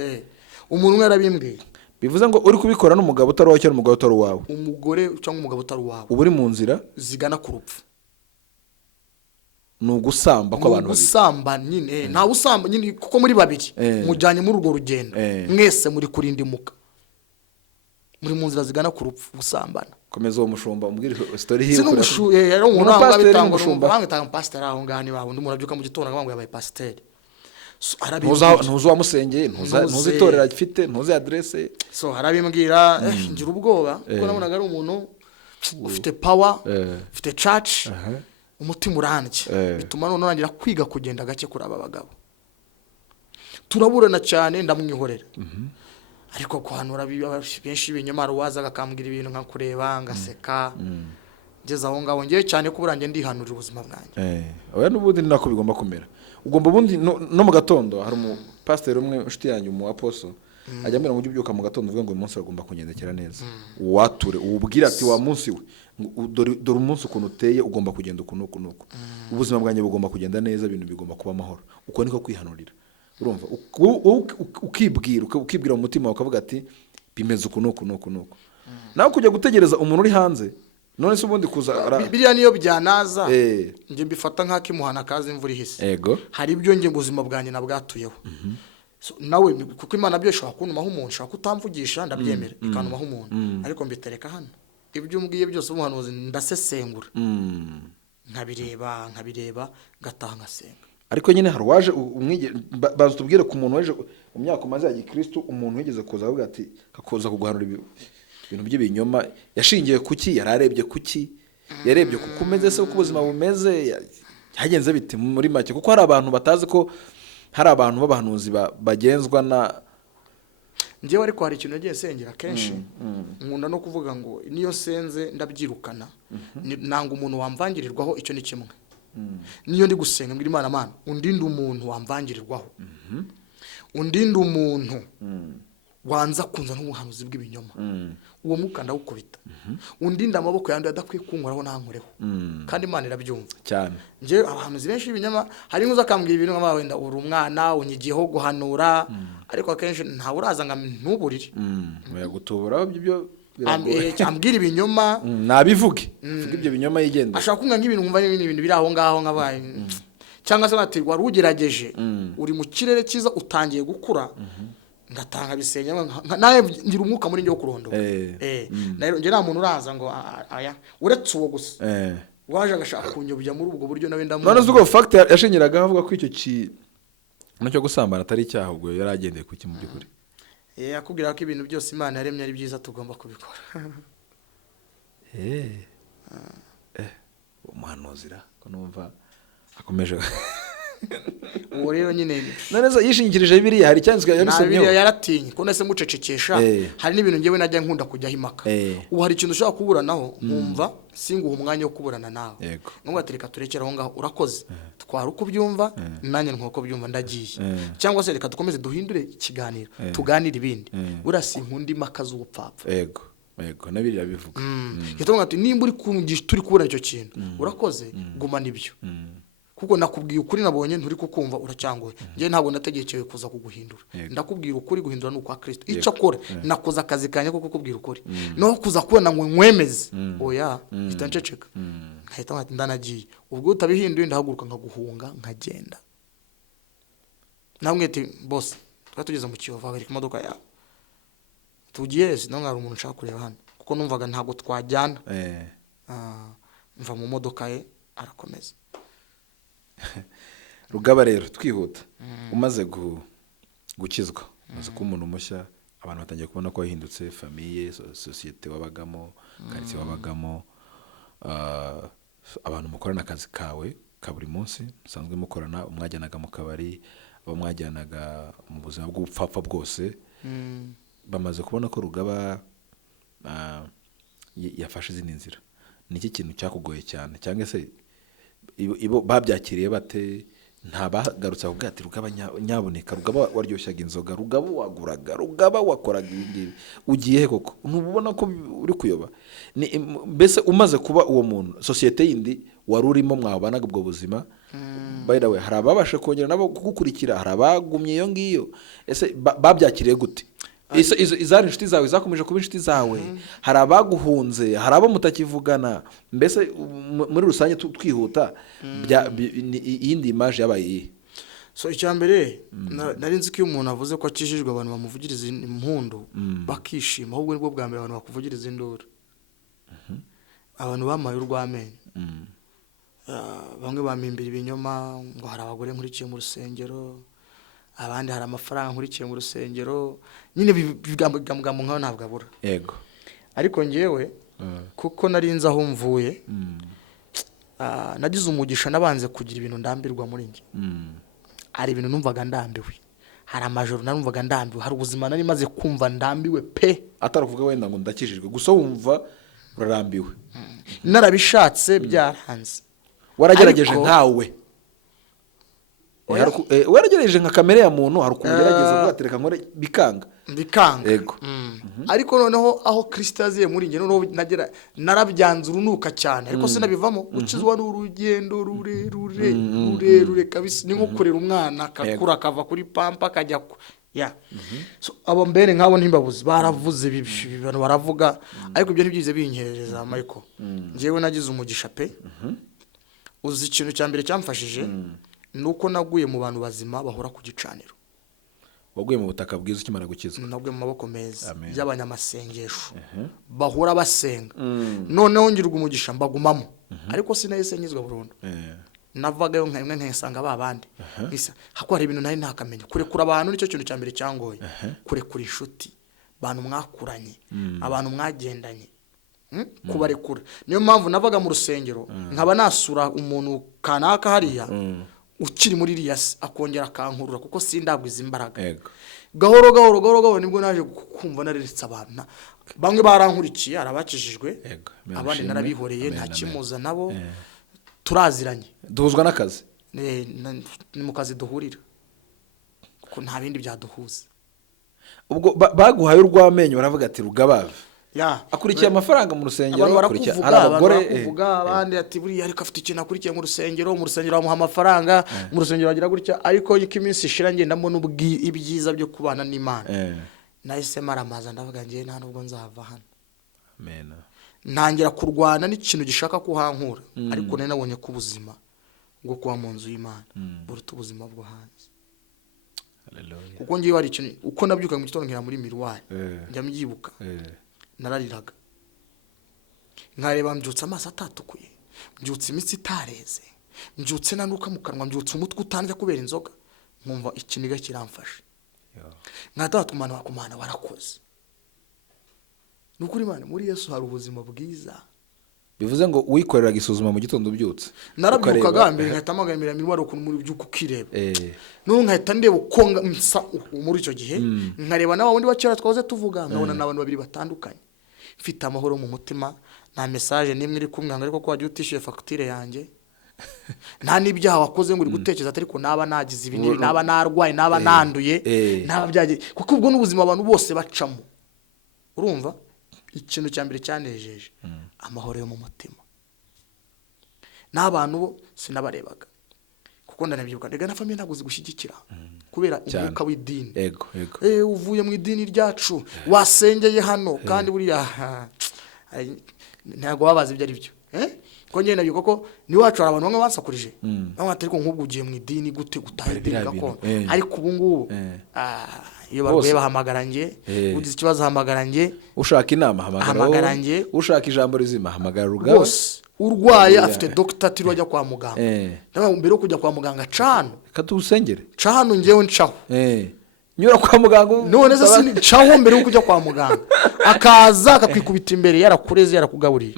umuntu umwe yarabimbwiye bivuze ngo uri kubikora n'umugabo utari wawe cyangwa umugabo utari wawe umugore cyangwa umugabo utari wawe uba uri mu nzira zigana ku rupfu ni ugusamba kw'abantu babiri gusamba nyine nta usamba nyine kuko muri babiri mujyanye muri urwo rugendo mwese muri kurinda imuka muri mu nzira zigana ku rupfu gusambana komeza uwo mushumba umbwire story hiyo yari umuntu wangabitanga pastor aho ngani baho ndi murabyuka mu gitondo ngo yabaye pastor ntuzi wamusengeye ntuzi itorero afite ntuzi adresse so harabimbwira ngira ubwoba kuko nabonaga ari umuntu ufite power ufite church umutima urandye bituma none nangira kwiga kugenda gake kuri aba bagabo turaburana cyane ndamwihorera ariko kuhanura benshi ibinyomara waza akambwira ibintu nka kureba ngaseka ngeze aho ngaho ngiye cyane ko burangiye ndihanurira ubuzima bwanjye oya n'ubundi nako bigomba kumera ugomba ubundi no mu gatondo hari pastor umwe inshuti yanyu mu apostle ajya mbere ngo ubyuka mu gatondo uvuga ngo uyu munsi agomba kugendekera neza wature ububwira ati wa munsi we dore umunsi ukuntu uteye ugomba kugenda ukunuko ubuzima bwanjye bugomba kugenda neza ibintu bigomba kuba amahoro uko niko kwihanurira urumva ukibwira mu mutima ukavuga ati bimeze ukunuko nawe kujya gutegereza umuntu uri hanze none se ubundi kuza biriya niyo byanaza nge mbifata nk'akimuhana kazi imvura ihise hari ibyo nge ubuzima bwanjye nabwatuyeho nawe kuko Imana byo ishobora kuntumaho umuntu ishobora kutamvugisha ndabyemera ikantumaho umuntu ariko mbitereka hano ibyo umbwiye byose umuhanuzi ndasesengura nkabireba ngataha ngasenga ariko nyine hari waje baza tubwire ku muntu waje mu myaka umaze ya Gikristo umuntu wigeze kuza avuga ati kakoza kuguhanura ibintu by'ibinyoma yashingiye kuki yararebye kuki yarebye kuko umeze se uko ubuzima bumeze hagenze biti muri make kuko hari abantu batazi ko hari abantu b'abahanuzi bagenzwa na njyewe ariko hari ikintu nagiye sengera kenshi nkunda no kuvuga ngo niyo senze ndabyirukana nanga umuntu wamvangirirwaho icyo ni kimwe niyo ndi gusenga mbwira Imana mana undinde umuntu wamvangirirwaho undinde umuntu wanza kunza n'ubuhanuzi bw'ibinyoma uwo mukanda wukubita undinde amaboko yandi adakwiye kunkoraho nankoreho kandi Imana irabyumva cyane nje abahanuzi benshi b'ibinyoma hari nkuza akambwira ibintu nk'aba wenda uri umwana unyigiyeho guhanura ariko akenshi nta uraza nga ntuburire yagutubura ibyo ambwira ibinyoma nabivuge vuga ibyo binyoma yigenda ashaka kunga nk'ibintu nkumva n'ibintu biri aho ngaho nk'abaye cyangwa se bati wari ugerageje uri mu kirere cyiza utangiye gukura ngatanga bisenya nawe ngira umwuka muri njye wo kurondora nayo nje nta muntu uraza ngo aya uretse uwo gusa waje agashaka kunyobya muri ubwo buryo nawe ndamu none ubwo fact yashingiraga avuga ko icyo cyo gusambana atari icyaha ubwo yari agendeye ku mu by'ukuri akubwira ko ibintu byose Imana yaremye ari byiza tugomba kubikora umuhanuzira ko numva akomeje uwo rero nyine neza yishingikirije Bibiliya hari cyanditswe yabisomyeho yaratinye ko nase mucecekesha hari n'ibintu ngewe najya nkunda kujya himaka ubu hari ikintu ushaka kuburanaho nkumva singuha umwanya wo kuburana nawe ngo atereka turekera aho ngaho urakoze twara uko byumva nanjye nk'uko byumva ndagiye cyangwa se reka dukomeze duhindure ikiganiro tuganire ibindi burasi nkundi maka z'ubupfapfa yego na Bibiliya bivuga yitwa ati nimba uri kungisha turi kubura icyo kintu urakoze guma nibyo kuko nakubwiye ukuri nabonye nturi kukumva uracyangoye nje ntabwo nategekewe kuza kuguhindura ndakubwira ukuri guhindura nuko Kristo icyo akora nakoza akazi kanye ko kukubwira ukuri no kuza kubona ngo nkwemeze oya itanceceka nkahita nkati ndanagiye ubwo utabihinduye ndahaguruka nkaguhunga nkagenda namwe ati boss twatugeze mu Kiyovu bari ku modoka yawe tugiye no ngari umuntu ushaka kureba hano kuko numvaga ntago twajyana mva mu modoka ye arakomeza Rugaba rero twihuta umaze gukizwa umaze kuba umuntu mushya abantu batangiye kubona ko yahindutse famille societe wabagamo quartier wabagamo abantu mukorana akazi kawe ka buri munsi musanzwe mukorana umwajyanaga mu kabari abo mwajyanaga mu buzima bw'ubupfapfa bwose bamaze kubona ko Rugaba yafashe izindi nzira niki kintu cyakugoye cyane cyangwa se ibo babyakiriye bate ntabagarutse avuga ati Rugaba nyaboneka Rugaba waryoshyaga inzoga Rugaba waguraga Rugaba wakoraga ibindi ugiye koko ntubona ko uri kuyoba mbese umaze kuba uwo muntu societe yindi warurimo mwabanaga ubwo buzima by the way hari ababasha kongera nabo kugukurikira hari abagumye iyo ngiyo ese babyakiriye gute izari inshuti zawe zakomeje kuba inshuti zawe hari abaguhunze hari abo mutakivugana mbese muri rusange twihuta iyindi image yabaye so icyambere nari nzi ko umuntu avuze ko akijijwe abantu bamuvugiriza impundu bakishima ahubwo nibwo bwa mbere abantu bakuvugiriza induru abantu bamaye urwamenyo bamwe bamimbira ibinyoma ngo hari abagore nkurikiye mu rusengero abandi hari amafaranga nkurikiye mu rusengero nyine bigambo nkaho ntabwo abura yego ariko ngewe kuko nari nzi aho mvuye nagize umugisha nabanze kugira ibintu ndambirwa muri nge ari ibintu numvaga ndambiwe hari amajoro narumvaga ndambiwe hari ubuzima nari maze kumva ndambiwe pe ataravuga wenda ngo ndakijijwe gusa wumva urarambiwe narabishatse byaranze waragerageje nkawe waragerageje nka kamere ya muntu hari ukugerageza kugatereka nkore bikanga yego ariko noneho aho Kristo yaziye muri nge noneho narabyanze urunuka cyane ariko sinabivamo ukizwa n'urugendo rurerure kabisa ni nko kurera umwana akakura akava kuri pampa akajya so abo mbere nkabo ntimbabuzi baravuze ibintu baravuga ariko ibyo ntibyize binkereza Michael ngewe nagize umugisha pe uzi ikintu cya mbere cyamfashije nuko naguye mu bantu bazima bahora ku gicaniro waguye mu butaka bwiza ukimara gukizwa naguye mu maboko meza y'abanyamasengesho bahora basenga noneho ngirwa umugisha mbagumamo ariko sinahise nyizwa burundu navagayo nkemwe nkesanga babandi bisa hakora ibintu nari ntakamenya kurekura abantu nicyo kintu cya mbere cyangoye kurekura inshuti abantu mwakuranye abantu mwagendanye kubarekura niyo mpamvu navaga mu rusengero nkaba nasura umuntu kanaka hariya ukiri muri riyasi akongera akankurura kuko sindabwiza imbaraga gahoro nibwo naje kumva nareretse abantu bamwe barankurikiye arabakijijwe abandi narabihoreye nta kimuza nabo turaziranye duhuzwa n'akazi ni mu kazi duhurira kuko nta bindi byaduhuza ubwo baguhaye urwamenyo baravuga ati Rugaba akurikiye amafaranga mu rusengero akurikiye abagore abandi ati buriya ariko afite ikintu akurikiye mu rusengero bamuha amafaranga mu rusengero bagira gutya ariko yuko iminsi ishira ngenda mbona ibyiza byo kubana n'Imana nahise maramaza ndavuga ngiye nta nubwo nzava hano amen ntangira kurwana n'ikintu gishaka kuhankura ariko nari nabonye ko ubuzima bwo kuba mu nzu y'Imana buruta ubuzima bwo hanze Hallelujah. kuko ngiye hari ikintu uko nabyuka mu gitondo nkira muri miruwari njya mbyibuka narariraga nkareba mbyutse amaso atatukuye mbyutse imitsi itareze mbyutse nanuka mu kanwa mbyutse umutwe utandya kubera inzoga nkumva ikiniga kiramfashe nkatatu kumana warakoze nukuri Imana muri Yesu hari ubuzima bwiza. Bivuze ngo wikoreraga isuzuma mu gitondo ubyutse narabyukaga mbere nkahita amagamira miruwari ukuntu muri byuko ukireba none nkahita ndeba uko nsa muri icyo gihe nkareba n'aba wundi bakera twaze tuvuga nkabona n'abantu babiri batandukanye mfite amahoro mu mutima nta message nimwe iri kumwanga ariko ko wagiye utishyuye facture yanjye nta n'ibyaha wakoze ngo uri gutekereza atari ko naba nagize ibintu naba narwaye naba nanduye naba byagiye kuko ubwo n'ubuzima abantu bose bacamo urumva ikintu cya mbere cyanejeje amahoro yo mu mutima n'abantu bo sinabarebaga kuko ndanabyibuka ndega na famille ntaguzi gushyigikira kubera umwuka w'idini uvuye mu idini ryacu wasengeye hano kandi buriya ntago babaza ibyo ari byo ko njye nabyo koko ni wacu abantu bamwe basakurije bamwe atari ko nk'ubwo ugiye mu idini gute gutahidira gakondo ariko ubu ngubu iyo barwaye bahamagara nge ugize ikibazo hamagara nge ushaka inama hamagara nge ushaka ijambo rizima hamagara Rugaba urwaye afite doctor tiro ajya kwa muganga ndaba mbere yo kujya kwa muganga cano katubusengere cano ngewe ncaho nyura kwa muganga none se sincaho mbere yo kujya kwa muganga akaza akakwikubita imbere yarakureze yarakugaburiye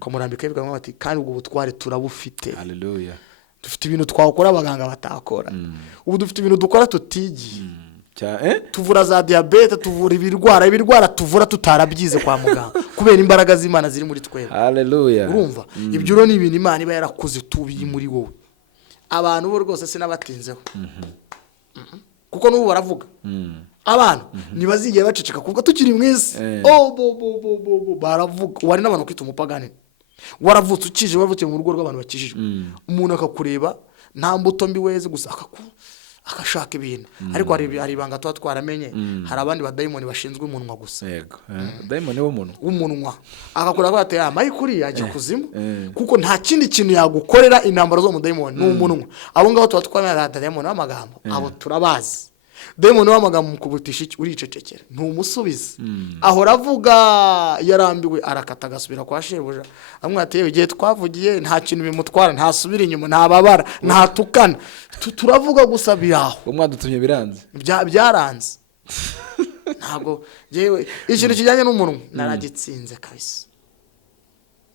kamurambika bivuga bati kandi ubwo butware turabufite. Hallelujah. Dufite ibintu twakora abaganga batakora ubu dufite ibintu dukora tutigi tuvura za diabete tuvura ibirwara tuvura tutarabyize kwa muganga kubera imbaraga z'Imana ziri muri twebwe. Hallelujah. Urumva ibyo ro ni ibintu Imana iba yarakoze tubiyi muri wowe abantu bo rwose sinabatinzeho kuko n'ubu baravuga abantu ntibazigera baceceka kuko tukiri mwese baravuga wari n'abantu kwita umupagani waravutse ukije wavutse mu rugo rw'abantu bakijijwe umuntu akakureba nta mbuto mbi weze gusa akashaka ibintu ariko hari ibanga tuba twaramenye hari abandi badayimoni bashinzwe umunwa gusa dayimoni w'umunwa akakora bate amayikuri yaje kuzimu kuko nta kindi kintu yagukorera intambara zo mu dayimoni n'umunwa abo ngabo tuba twamenya dayimoni w'amagambo abo turabazi dayimoni w'amagambo mukubutisha uricecekera ntumusubiza ahora avuga yarambiwe arakata agasubira kwa shebuja amwateye igihe twavugiye nta kintu bimutwara ntasubira inyuma ntababara ntatukana turavuga gusa biraho umwadutumye biranze byaranze ntabwo jewe ikintu kijyanye n'umunwa naragitsinze kabisa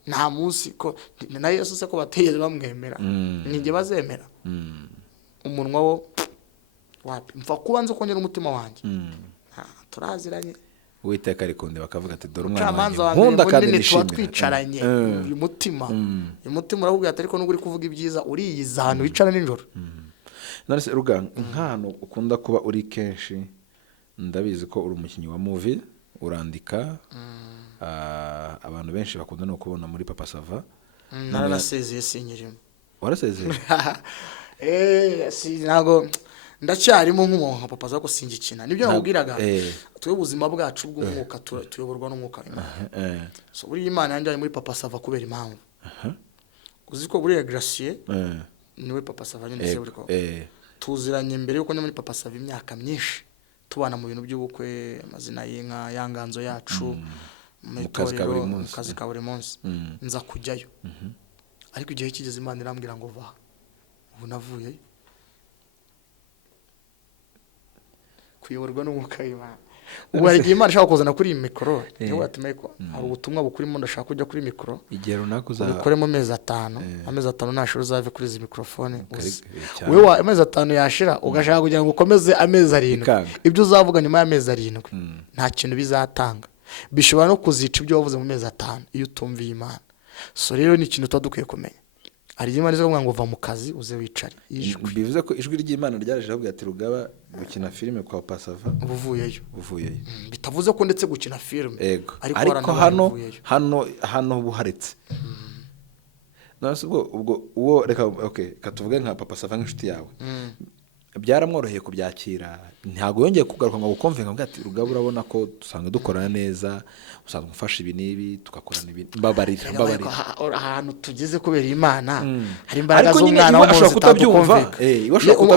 nta munsi ko na Yesu se ko bateye bamwemera ninjye bazemera umunwa wo wapi mfa kubanza kongera umutima wanjye turaziranye Uwiteka arikunde bakavuga ati dore umwana wanjye nkunda kandi nishimye twicaranye uyu mutima uravuga ati ariko n'uguri kuvuga ibyiza uriyiza ahantu wicara nijoro none se Ruga nk'ahantu ukunda kuba uri kenshi ndabizi ko uri umukinnyi wa movie urandika abantu benshi bakunda no kubona muri Papa Sava narasezeye sinyirimo warasezeye ntago ndacyarimo nk'umuntu nka Papa Sava ko singikina nibyo nakubwiraga twe ubuzima bwacu bw'umwuka tuyoborwa n'umwuka w'Imana so buri Imana yanjye muri Papa Sava kubera impamvu uzi ko buri Gracier niwe Papa Sava nyine se buri ko tuziranye mbere yuko muri Papa Sava imyaka myinshi tubana mu bintu by'ubukwe amazina y'inka yanganzo yacu mu kazi ka buri munsi nza kujyayo ariko igihe kigeze Imana irambwira ngo va ubu navuye kuyoborwa n'umwuka w'Imana ubu hari igihe Imana ishaka kuzana kuri iyi mikoro niyo watumeye ko hari ubutumwa bukurimo ndashaka kujya kuri mikoro igihe runaka uzabikoremo amezi 5 nashira uzave kuri izi mikrofone wewe amezi 5 yashira ugashaka kugira ngo ukomeze amezi 7 ibyo uzavuga nyuma y'amezi 7 nta kintu bizatanga bishobora no kuzica ibyo wavuze mu mezi 5 iyo utumviye Imana so rero ni ikintu twadukwiye kumenya ari Imana izo ngo va mu kazi uze wicare bivuze ko ijwi ry'Imana ryaje avuga ati Rugaba gukina filime kwa Papa Sava uvuyeyo bitavuze ko ndetse gukina filime ariko hano buharetse nase ubwo uwo reka katuvuge nka Papa Sava nk'inshuti yawe byaramworoheye kubyakira, ntabwo yongeye kugaruka ngo gukomvenga ngo ati Rugaba urabona ko dusanga dukorana neza, usanga umfasha ibi n'ibi tugakorana ibi, mbabarira ahantu tugeze kubera Imana hari imbaraga ariko nyine z'umwana ashobora w'umuntu kutabyumva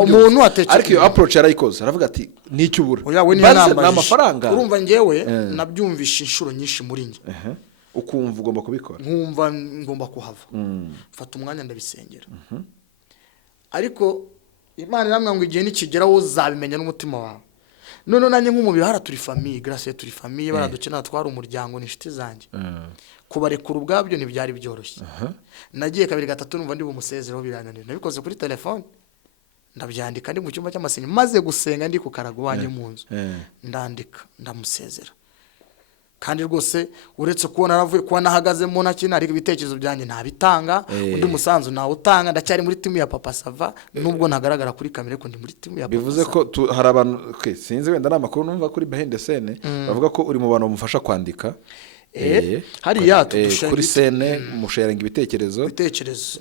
umuntu atekereza ariko iyo approach yarayikoze aravuga ati nicyo ubura n'amafaranga urumva njyewe nabyumvisha inshuro nyinshi muri njye ukumva ugomba kubikora, nkumva ngomba kuhava mfata umwanya ndabisengera ariko Imana iramwe ngo igihe nikigera wowe uzabimenya n'umutima wawe. None nanjye nk'umubiri hara turi famille, Grace turi famille, baradukena twari umuryango n'inshuti zanjye. Kubarekura ubwabyo ntibyari byoroshye. Nagiye kabiri gatatu numva ndi bumusezeraho birananira. Nabikoze kuri telefone. Ndabyandika ndi mu cyumba cy'amasengesho maze gusenga ndi ku karago wanye mu nzu. Ndandika ndamusezera. Kandi rwose uretse kubona aravuye kuba nahagaze mu ntakina ariko ibitekerezo byanjye ntabitanga undi musanzu nawe utanga ndacyari muri timu ya Papa Sava nubwo ntagaragara kuri kamera ko ndi muri timu ya Papa bivuze ko hari abantu sinzi wenda namakuru numva kuri behind the scene bavuga ko uri mu bantu bamufasha kwandika hariya kuri scene musharinga ibitekerezo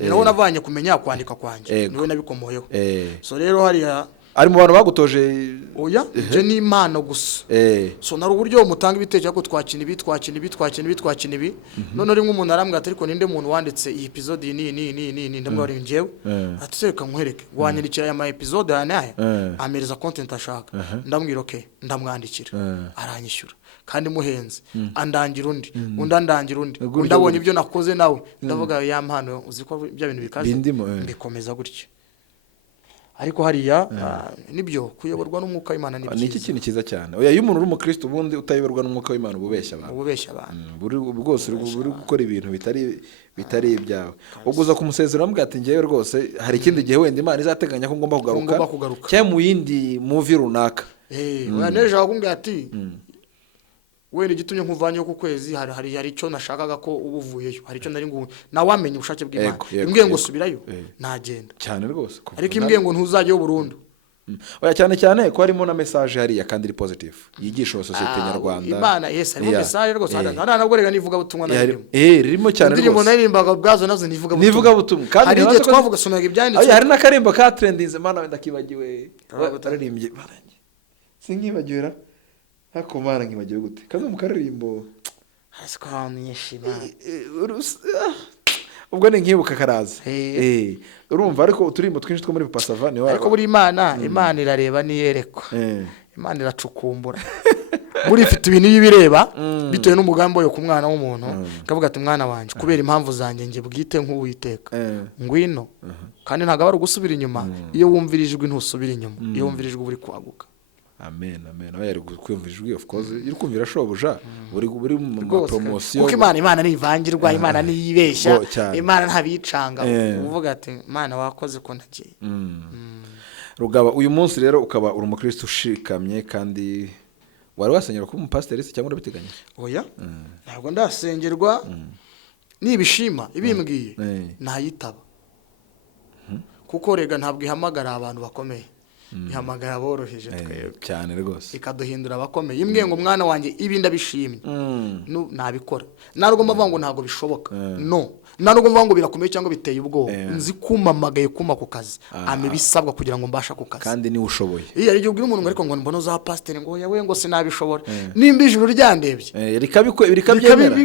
naho navanye kumenya kwandika kwanje niwe nabikomoyeho so rero hariya ari mu bantu bagutoje oya je ni impano gusa so nari uburyo umutanga ibitekerezo ko twakina ibi none uri nk'umuntu arambwa ati ariko ninde muntu wanditse iyi episode ni ndamwari njyewe atseka nkwereke wanyandikira aya episode aya amereza content ashaka ndambwira okay ndamwandikira aranyishyura kandi muhenze andangira undi undandangira undi ndabonye ibyo nakoze nawe ndavuga ya mpano uziko bya bintu bikaze mbikomeza gutyo ariko hariya nibyo kuyoborwa n'umwuka w'Imana ni iki kintu kiza cyane oya iyo umuntu uri umukristo ubundi utayoborwa n'umwuka w'Imana ububeshya abantu rwose uri gukora ibintu bitari ibyawe uguza kumusezera ambwa ati ngiye rwose hari ikindi gihe wenda Imana izateganya ko ngomba kugaruka cyangwa mu yindi movie runaka waneje akumbwa ati wene gitumye nkuvanye ku kwezi hari icyo nashakaga ko ubuvuyeyo hari icyo nari ngo nawamenye ubushake bw'Imana imbwe ngo subirayo nagenda cyane rwose ariko imbwe ngo ntuzajyeyo burundu oya cyane ko harimo na message hariya kandi iri positive yigisha societe nyarwanda Imana harimo message rwose ntabwo rega nivuga butumwa narimo ririmo cyane rwose ndirimo narimbaga bwazo nazo nivuga butumwa kandi hari igihe twavuga sonaga ibyanditse hari n'akarimbo ka trendinze Mana wenda kibagiwe bataririmbye sinkibagiwera hakomara nkibagiwe gute kazo mu karirimbo hasiko hanyishima ubwo ni nkibuka karaza urumva ariko uturimbo twinshi two muri Papa Sava ni ariko buri Imana irareba niyerekwa Imana iracukumbura muri ifite ibintu y'ibireba bitewe n'umugambi yo ku mwana w'umuntu kavuga ati mwana wanje kubera impamvu zanjye nge bwite nk'uwiteka ngwino kandi ntago ari gusubira inyuma iyo wumvirijwe ntusubira inyuma iyo wumvirijwe uri kwaguka amen oya ari kwumvirijwe of course iri kumvira shobuja buri mu promotion kuko Imana nivangirwa Imana niyibeshya Imana ntabicanga uvuga ati Imana wakoze ko ndagiye Rugaba uyu munsi rero ukaba uri umukristo ushikamye kandi wari wasenyera ko umupasiteri cyangwa urabiteganya oya ntabwo ndasengerwa nibishima ibimbwiye ntayitaba kuko rega ntabwo ihamagara abantu bakomeye ihamagara boroheje twebwe cyane rwose ikaduhindura abakomeye imbwe ngo mwana wanjye ibi ndabishimye nabikora narwo mvuga ngo ntago bishoboka narwo mvuga ngo birakomeye cyangwa biteye ubwoba nzi kumamagaye kuma ku kazi bisabwa kugira ngo mbasha ku kazi kandi ni ushoboye iyo ari gihugu umuntu ariko ngo mbona za pasteur ngo yawe ngo sinabishobora nimba ijuru ryandebye rikabyemera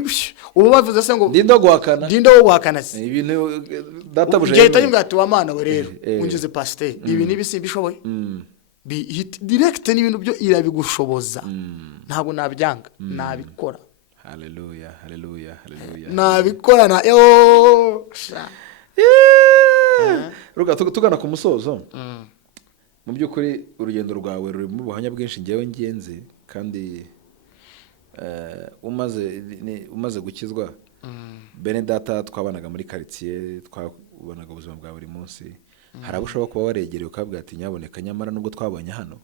ubu bavuze se ngo ndindo guhakana ibintu databuje ngahita yumva ati wa mana we rero ungize pasteur ibi nibi simbishoboye direct n'ibintu byo irabigushoboza ntabwo nabyanga nabikora haleluya nabikora na ruga tugana ku musozo mu by'ukuri urugendo rwawe ruri mu buhanya bwinshi ngewe ngenzi kandi umaze gukizwa bene data twabanaga muri quartier twabonaga ubuzima bwa buri munsi hari abo ushobora kuba waregereye ukabwira ati nyaboneka nyamara nubwo twabonye hano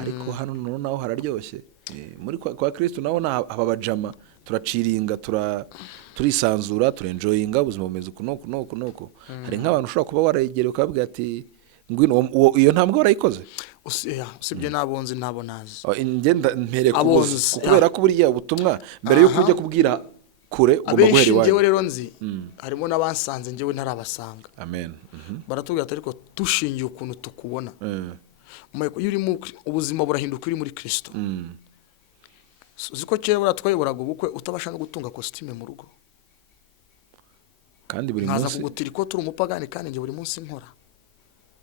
ariko hano naho hararyoshye muri kwa Kristo naho haba bajama turaciringa turisanzura turenjoyinga ubuzima bumeze kuno hari nk'abantu ushobora kuba waregereye ukabwira ati ngwino iyo ntambwe warayikoze usibye nabonze nabo nazi ngenda mpere kubera ko buriya ubutumwa mbere yo kujya kubwira kure ugomba guhera iwawe njyewe rero nzi harimo n'abansanze njyewe ntarabasanga amen baratubwira ariko dushingiye ukuntu tukubona Michael, iyo uri mu ubuzima burahinduka uri muri Kristo. Uzi ko kera twayoboraga ubukwe utabasha no gutunga costume mu rugo, kandi buri nkaza munsi kugutira ko turi umupagani kandi njye buri munsi nkora.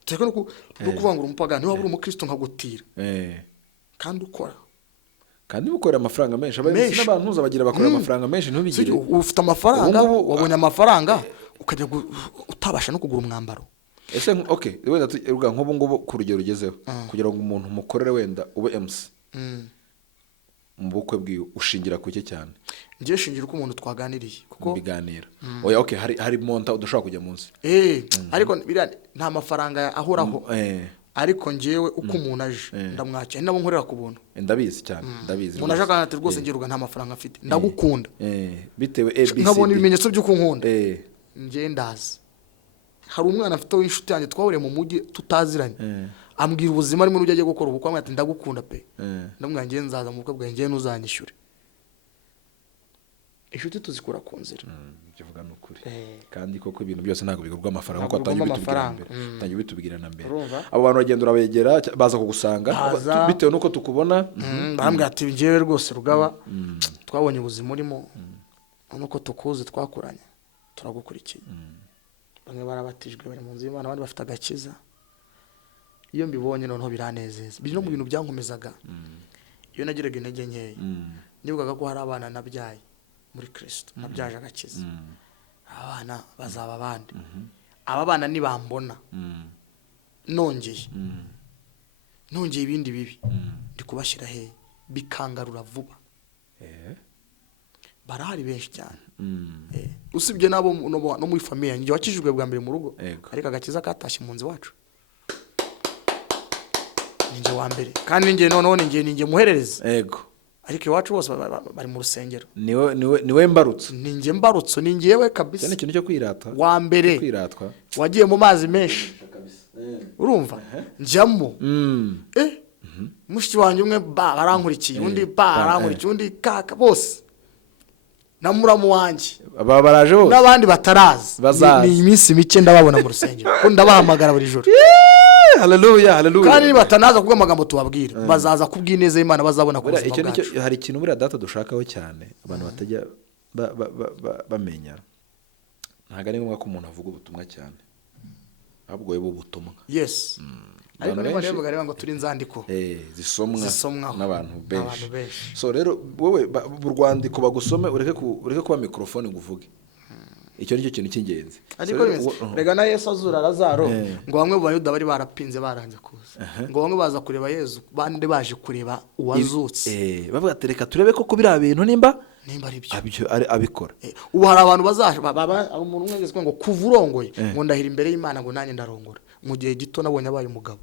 Tureke no kuvangura umupagani, niba uri umukristo nkagutira kandi ukora, kandi bukorera amafaranga menshi. Abayobozi n'abantu uzabagira bakorera amafaranga menshi ntubigire. Ufite amafaranga, wabonye amafaranga ukajya utabasha no kugura umwambaro. Ese okay, wenda turuga nk'ubu ngubu ku rugero ugezeho kugira ngo umuntu mukorere wenda ube MC mu bukwe bwiwe ushingira ku cye cyane. Ngiye shingira ko umuntu twaganiriye kuko biganira. Oya okay, hari monta udushaka kujya munsi. Ariko nta mafaranga ahoraho. Ariko ngewe uko umuntu aje ndamwakira nabo nkorera ku buntu. Ndabizi cyane, ndabizi. Umuntu aje akanati rwose ngiruga nta mafaranga afite, ndagukunda. Bitewe ABC. Nkabona ibimenyetso by'uko nkunda. Ngiye ndazi. Hari umwana afite w'inshuti yanjye twahuriye mu mujyi tutaziranye. Ambwira ubuzima arimo n'ujya gukora ubukwe, amwe ati ndagukunda pe. Ndamubwira ngiye nzaza mu bukwe bwawe, ngiye ntuzanyishyure. Inshuti tuzikura ku nzira. Kivuga n'ukuri. Kandi koko ibintu byose ntabwo bigurwa amafaranga kuko atangiye bitubwirana mbere. Abo bantu bagenda urabegera baza kugusanga bitewe nuko tukubona. Bambwira ati ngiye rwose Rugaba twabonye ubuzima urimo nuko tukuzi twakuranye turagukurikiye. Bamwe barabatijwe bari mu nzu y'Imana, abandi bafite agakiza. Iyo mbibonye noneho biranezeza. Biri no mu bintu byankomezaga. Iyo nagiraga intege nkeya nibukaga ko hari abana nabyaye muri Kristo, nabyaje agakiza. Abana bazaba abandi. Aba bana nibambona nongeye ibindi bibi ndi kubashyira he bikangarura vuba. Barahari benshi cyane. Usibye nabo no muri famille njye wakijijwe bwa mbere mu rugo, ariko agakiza katashye mu nzi wacu. Ninjye wa mbere kandi ninjye noneho ninjye muherereza. Ariko iwacu bose bari mu rusengero. Niwe mbarutso. Ninjye mbarutso, ninjyewe kabisa. Cyane ikintu cyo kwirata. Wa mbere kwiratwa. Wagiye mu mazi menshi. Urumva? Njyamo. Mushiki wanjye umwe barankurikiye, undi barankurikiye, undi kaka bose. Na muramu wanjye. Aba baraje bose. N'abandi bataraza. Ni iminsi mike ndababona mu rusengero. Ko ndabahamagara buri joro. Haleluya, haleluya. Kandi batanaza kuvuga amagambo tubabwira, bazaza kubwineza Imana bazabona ko buzima bwacu. Hari ikintu muri data dushakaho cyane abantu batajya bamenya. Ntago ari ngombwa ko umuntu avuga ubutumwa cyane, ahubwo yebo ubutumwa. Yes. Ariko niba rero ngo turi nzandiko zisomwa n'abantu benshi. So rero wowe urwandiko bagusome ureke kuba mikrofone nguvuge. Icyo nicyo kintu cy'ingenzi. Ariko rega na Yesu azura Lazaro ngo bamwe mu Bayuda bari barapinze baranje kuza. Ngo bamwe baza kureba Yesu, bande baje kureba uwazutse. Bavuga ati reka turebe ko biriya bintu nimba ari byo abikora. Ubu hari abantu bazaje umuntu umwe yagezwe ngo kuvurongoye ngo ndahira imbere y'Imana ngo nanjye ndarongora. Mu gihe gito nabonye abaye umugabo.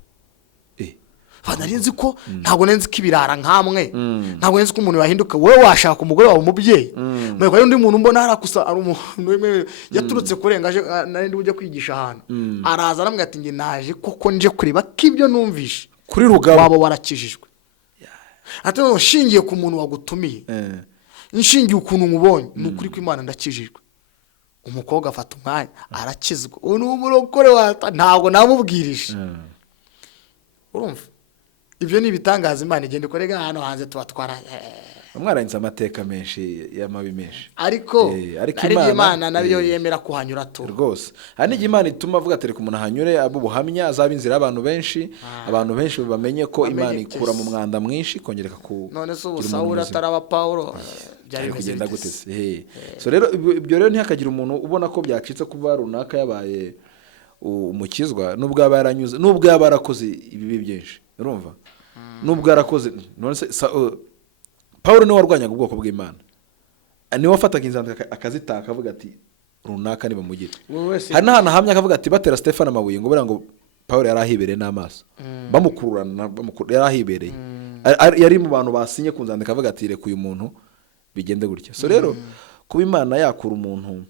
Narinzi ko ntabwo nenzi ko ibirara nkamwe, ntabwo nenzi ko umuntu yahinduka wowe washaka umugore wawe umubyeyi. Mweko ari undi muntu mbona harakusa ari umuntu yaturutse kurengaje narindi ujya kwigisha ahantu. Araza aramwe ati nge naje koko nje kureba kibyo numvishe kuri Rugaba wabo warakijijwe. Ati no shingiye ku muntu wagutumiye. Nshingiye ukuntu mubonye nukuri ko Imana ndakijijwe. Umukobwa afata umwanya arakizwa. Uno umurokore ntabwo namubwirije. Urumva? Ibyo ni ibitangaza Imana igenda ikorega hano hanze tubatwara. Mwaranze amateka menshi y'amabi menshi. Ariko Imana nayo yemera kuhanyura tu. Rwose. Hari n'igihe Imana ituma avuga ati umuntu hanyure abo buhamya azaba inzira abantu benshi bamenye ko Imana ikura mu mwanda mwinshi kongereka ku. None so Sawuli ataraba Paulo byari kugenda gute. So rero ibyo rero ntihakagira umuntu ubona ko byacitse kuba runaka yabaye umukizwa nubwo abaranyuze nubwo abarakoze ibibi byinshi. Urumva? Nubwo arakoze none se Paulo ni warwanyaga ubwoko bw'Imana. Ni wafataga inzandiko akazitaka akavuga ati runaka niba mugire. Hari n'ahantu hamya akavuga ati batera Stefano amabuye ngo ngo Paulo yarahibereye n'amaso. Bamukururana yarahibereye. Yari mu bantu basinye ku nzandiko akavuga ati reka uyu muntu bigende gutya. So rero kuba Imana yakura umuntu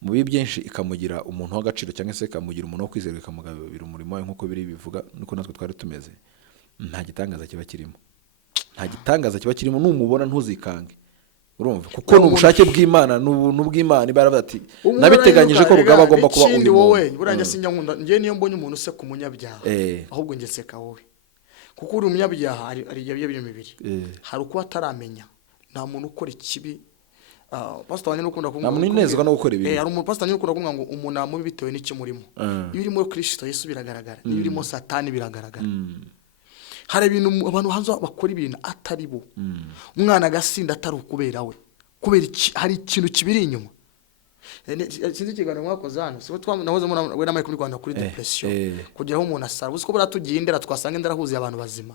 mu bibi byinshi ikamugira umuntu w'agaciro cyangwa se ikamugira umuntu wo kwizerwa ikamugabira umurimo we nk'uko biri bivuga nuko natwe twari tumeze, nta gitangaza kiba kirimo. Nta gitangaza kiba kirimo, numubona ntuzikange urumva kuko ni ubushake bw'Imana n'ubuntu bw'Imana baravuga ati nabiteganyije ko Rugaba agomba kuba undi wowe buranjye sinjya nkunda njye niyo mbonye umuntu se ku munyabyaha ahubwo njye seka wowe kuko uri umunyabyaha ari byo bibiri hari uko ataramenya nta muntu ukora ikibi pastor wanye n'ukunda kumwe namunezwa no gukora ibi hari umuntu pastor wanye n'ukunda kumwe ngo umuntu amubi bitewe n'iki murimo iyo uri muri Kristo Yesu biragaragara iyo uri muri Satani biragaragara hari ibintu abantu hanze bakora ibintu atari bo umwana agasinda atari ukubera we kubera hari ikintu kibiri inyuma sinzi ikiganiro mwakoze hano sibo nahoze we namaye kuri Rwanda kuri depression kugira aho umuntu asara uzi ko buratugiye indera twasanga indera huzuye abantu bazima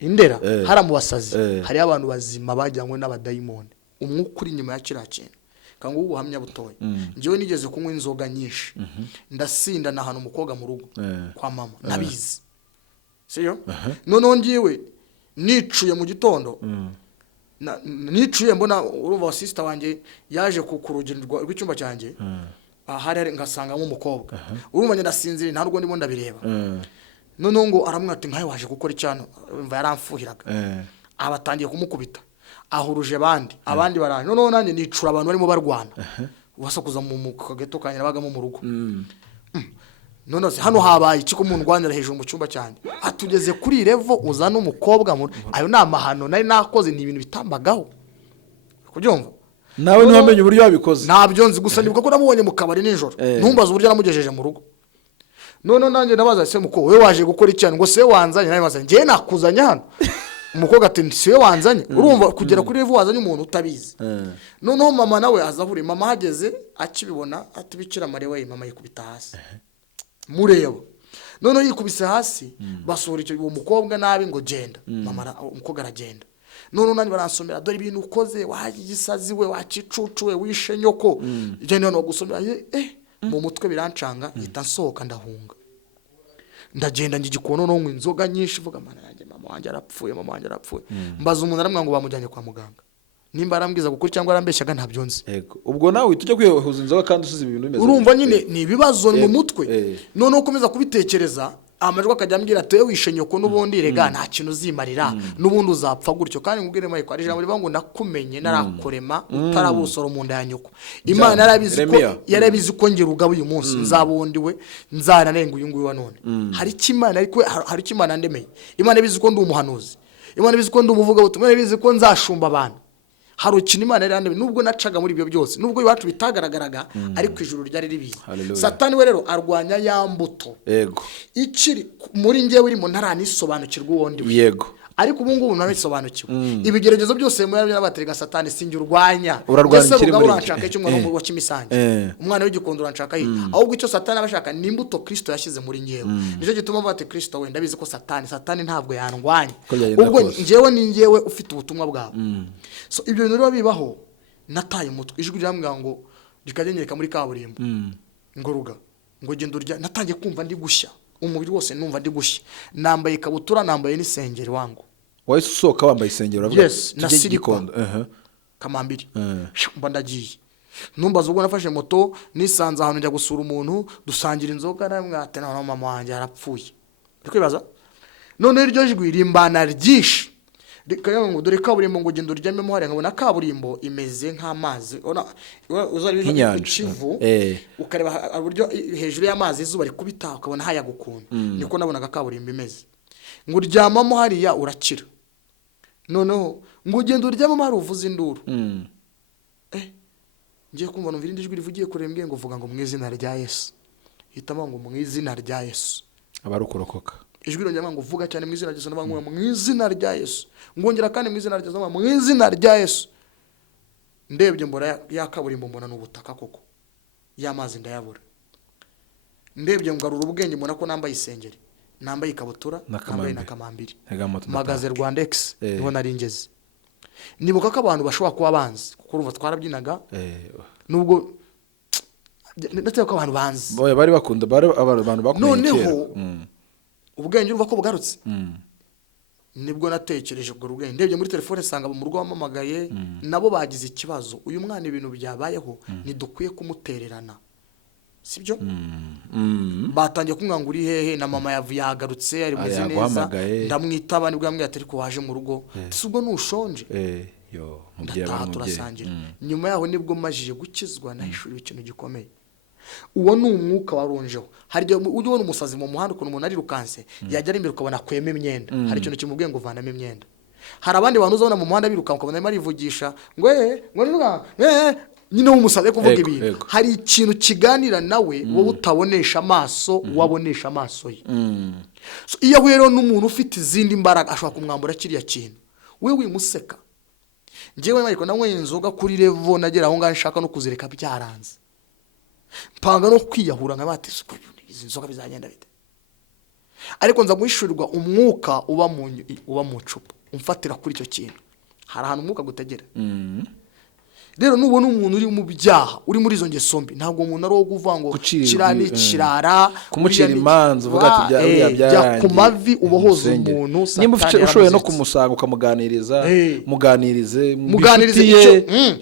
indera hari mu basazi hari abantu bazima bajyanywe n'abadayimoni umwuka uri inyuma ya kiriya kintu kangu ubuhamya butoye njyewe nigeze kunywa inzoga nyinshi ndasinda na hano umukobwa mu rugo kwa mama nabizi siyo noneho ngiwe nicuye mu gitondo nicuye mbona urumva sister wanjye yaje ku rugendo rw'icyumba cyanjye ahari ngasanga nk'umukobwa urumva ndasinzira nta rugo ndimo ndabireba noneho ngo aramwata nkaye waje gukora icyano umva yaramfuhiraga abatangiye kumukubita ahuruje abandi baranye noneho nanjye nicura abantu barimo barwana basakuza mu kageto kanyira bagamo mu rugo none hano habaye iki ko umuntu rwanira hejuru mu cyumba cyane atugeze kuri level uzana umukobwa ayo namahano nari nakoze ni ibintu bitambagaho kubyumva nawe ntiwamenye uburyo wabikoze ntabyo nzi gusa nibuka ko namubonye mu kabari nijoro ntumbaza uburyo namugejeje mu rugo none nanjye nabaza se muko we waje gukora icyane ngo se wanzanye nawe maze ngiye nakuzanya hano umukobwa ati se wanzanye urumva kugera kuri level wazanye umuntu utabizi noneho mama nawe azahuri mama hageze akibibona atibikira marewe mama yikubita hasi mureba noneho yikubise hasi basura icyo uwo mukobwa nabi ngo genda mama umukobwa aragenda noneho nani baransomera dore ibintu ukoze wagisazi we wacicucu we wishe nyoko igenda no gusomera mu mutwe birancanga yita nsohoka ndahunga ndagenda ngigikono no nkwe inzoga nyinshi vuga mana yanjye mama wanjye arapfuye mbaza umuntu aramwa ngo bamujyanye kwa muganga nimba arambwiza gukuri cyangwa arambeshyaga ntabyo nzi ubwo nawe tujya kwihuza inzoga kandi usuze ibintu bimeze urumva nyine ni ibibazo mu mutwe none ukomeza kubitekereza amajwi akajya ambwira ati wishe nyoko n'ubundi rega nta kintu uzimarira n'ubundi uzapfa gutyo kandi ngubwire maye ko ari ijambo rivuga ngo nakumenye narakurema utarabusoro mu nda ya nyoko Imana yarabizi ko ngira ugabo uyu munsi nzabondiwe nzanarenga uyu nguyu wa none hari kimana ariko hari kimana ndemeye Imana ibizi ko ndi umuhanuzi Imana ibizi ko ndi umuvuga butumwa Imana ibizi ko nzashumba abantu hari ukina Imana yarandebe nubwo nacaga muri ibyo byose nubwo iwacu bitagaragaraga ariko ijuru ryari ribizi Satani we rero arwanya ya mbuto ikiri muri ngewe uri mu ntaranisobanukirwa uwondi yego ariko ubu ngubu narabisobanukiwe ibigeragezo byose mu yarabyo n'abaterega Satani sinjye urwanya urarwanya ikiri muri uranshaka icyo umwana wa kimisange umwana w'igikondo uranshaka ahubwo icyo Satani abashaka ni imbuto Kristo yashyize muri ngewe nicyo gituma bate Kristo wenda bizi ko Satani ntabwo yandwanya ubwo ngewe ni ngewe ufite ubutumwa bwawe so ibyo bintu rero bibaho nataye umutwe ijwi ryambwira ngo rikagenyereka muri kaburimbo ngo ruga ngo genda urya natangiye kumva ndi gushya umubiri wose numva ndi gushya nambaye ikabutura nambaye n'isengeri wangu wahise usohoka wambaye isengeri uravuga yes na silikoni kamambiri mba ndagiye numbaza ubwo nafashe moto nisanze ahantu njya gusura umuntu dusangira inzoga namwate na mama wanjye arapfuye rikwibaza none iryo jwi rimbana ryinshi rikaya ngo dore kaburimbo ngo genda uryamemo hari ngo na kaburimbo imeze nk'amazi uzari ikivu ukareba uburyo hejuru y'amazi izuba rikubita ukabona haya gukunda niko nabonaga kaburimbo imeze ngo uryamamo hariya urakira noneho ngo ugenda uryamamo hari uvuza induru ngiye kumva numva irindi jwi rivugiye kurembwe ngo vuga ngo mu izina rya Yesu hitamo ngo mu izina rya Yesu abarukurokoka ijwi rongera ngo vuga cyane mu izina rya Yesu n'abantu mu izina rya Yesu ngongera kandi mu izina rya Yesu mu izina rya Yesu ndebye mbora yakaburimbo mbona n'ubutaka koko y'amazi ndayabura ndebye ngarura ubwenge mbona ko nambaye isengeri nambaye ikabutura nambaye nakamambiri magaze Rwandex niho naringeze nibuka ko abantu bashobora kuba banzi kuko urumva twarabyinaga nubwo ndetse ko abantu banzi bari bakunda abantu bakomeye noneho ubwenge urumva ko bugarutse nibwo natekereje ubwo ubwenge ndebye muri telefone sanga mu rugo wamamagaye nabo bagize ikibazo uyu mwana ibintu byabayeho ntidukwiye kumutererana sibyo batangiye kumwanga uri hehe na mama yagarutse ari meze neza ndamwitaba nibwo yambwiye ati ariko waje mu rugo ubwo nushonje ndataha turasangira. Nyuma yaho nibwo majije gukizwa nahishuriwe ikintu gikomeye. Uwo ni umwuka waronjeho. Hari igihe ujya ubona umusazi mu muhanda ukuntu umuntu arirukanse yajya ari imbere ukabona akwema imyenda, hari ikintu kimubwiye ngo uvanamo imyenda. Hari abandi bantu uzabona mu muhanda birukanka ukabona arimo arivugisha ngo nyine w'umusazi kuvuga ibintu. Hari ikintu kiganira nawe wowe utabonesha amaso, wabonesha amaso ye. Iyo ahuye rero n'umuntu ufite izindi mbaraga ashobora kumwambura kiriya kintu, we wimuseka. Njyewe ariko nanyweye inzoga kuri level nagera aho ngaho nshaka no kuzireka byaranze, mpanga no kwiyahura nka bati izi nzoga bizagenda bite. Ariko nza guhishurirwa umwuka uba mu cupa umfatira kuri icyo kintu. Hari ahantu umwuka gutegera. Rero nubona umuntu uri mu byaha, uri muri izo ngeso mbi, ntabwo umuntu ari wo kuvuga ngo kirani kirara kumucira imanza uvuga ati bya ku mavi ubohoza umuntu. Nimba ushoboye no kumusanga ukamuganiriza, muganirize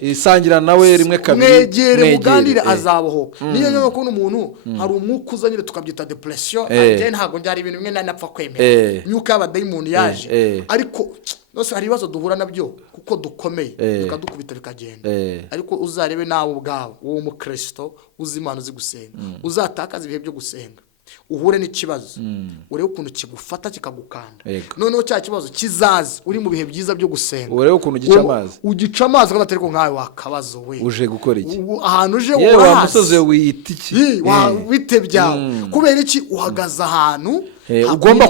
isangira nawe rimwe kabiri, mwegere muganire azabohoka. Niyo nyine kubona umuntu hari umwuka uzanyire tukabyita depression, again ntabwo njyari ibintu bimwe napfa kwemera nyuka y'abadayimoni yaje. Ariko nose hari ibibazo duhura nabyo kuko dukomeye bikadukubita bikagenda. Ariko uzarebe nawe ubwawe wowe mu Kristo uzi Imana uzi gusenga, uzatakaza ibihe byo gusenga, uhure n'ikibazo urebe ukuntu kigufata kikagukanda. Noneho cya kibazo kizazi uri mu bihe byiza byo gusenga, urebe ukuntu ugica amazi kandi atari ko nkawe wakabazo we uje gukora iki ahantu uje urahazi wa musozi wiyita iki wite byawe kubera iki uhagaze ahantu ugomba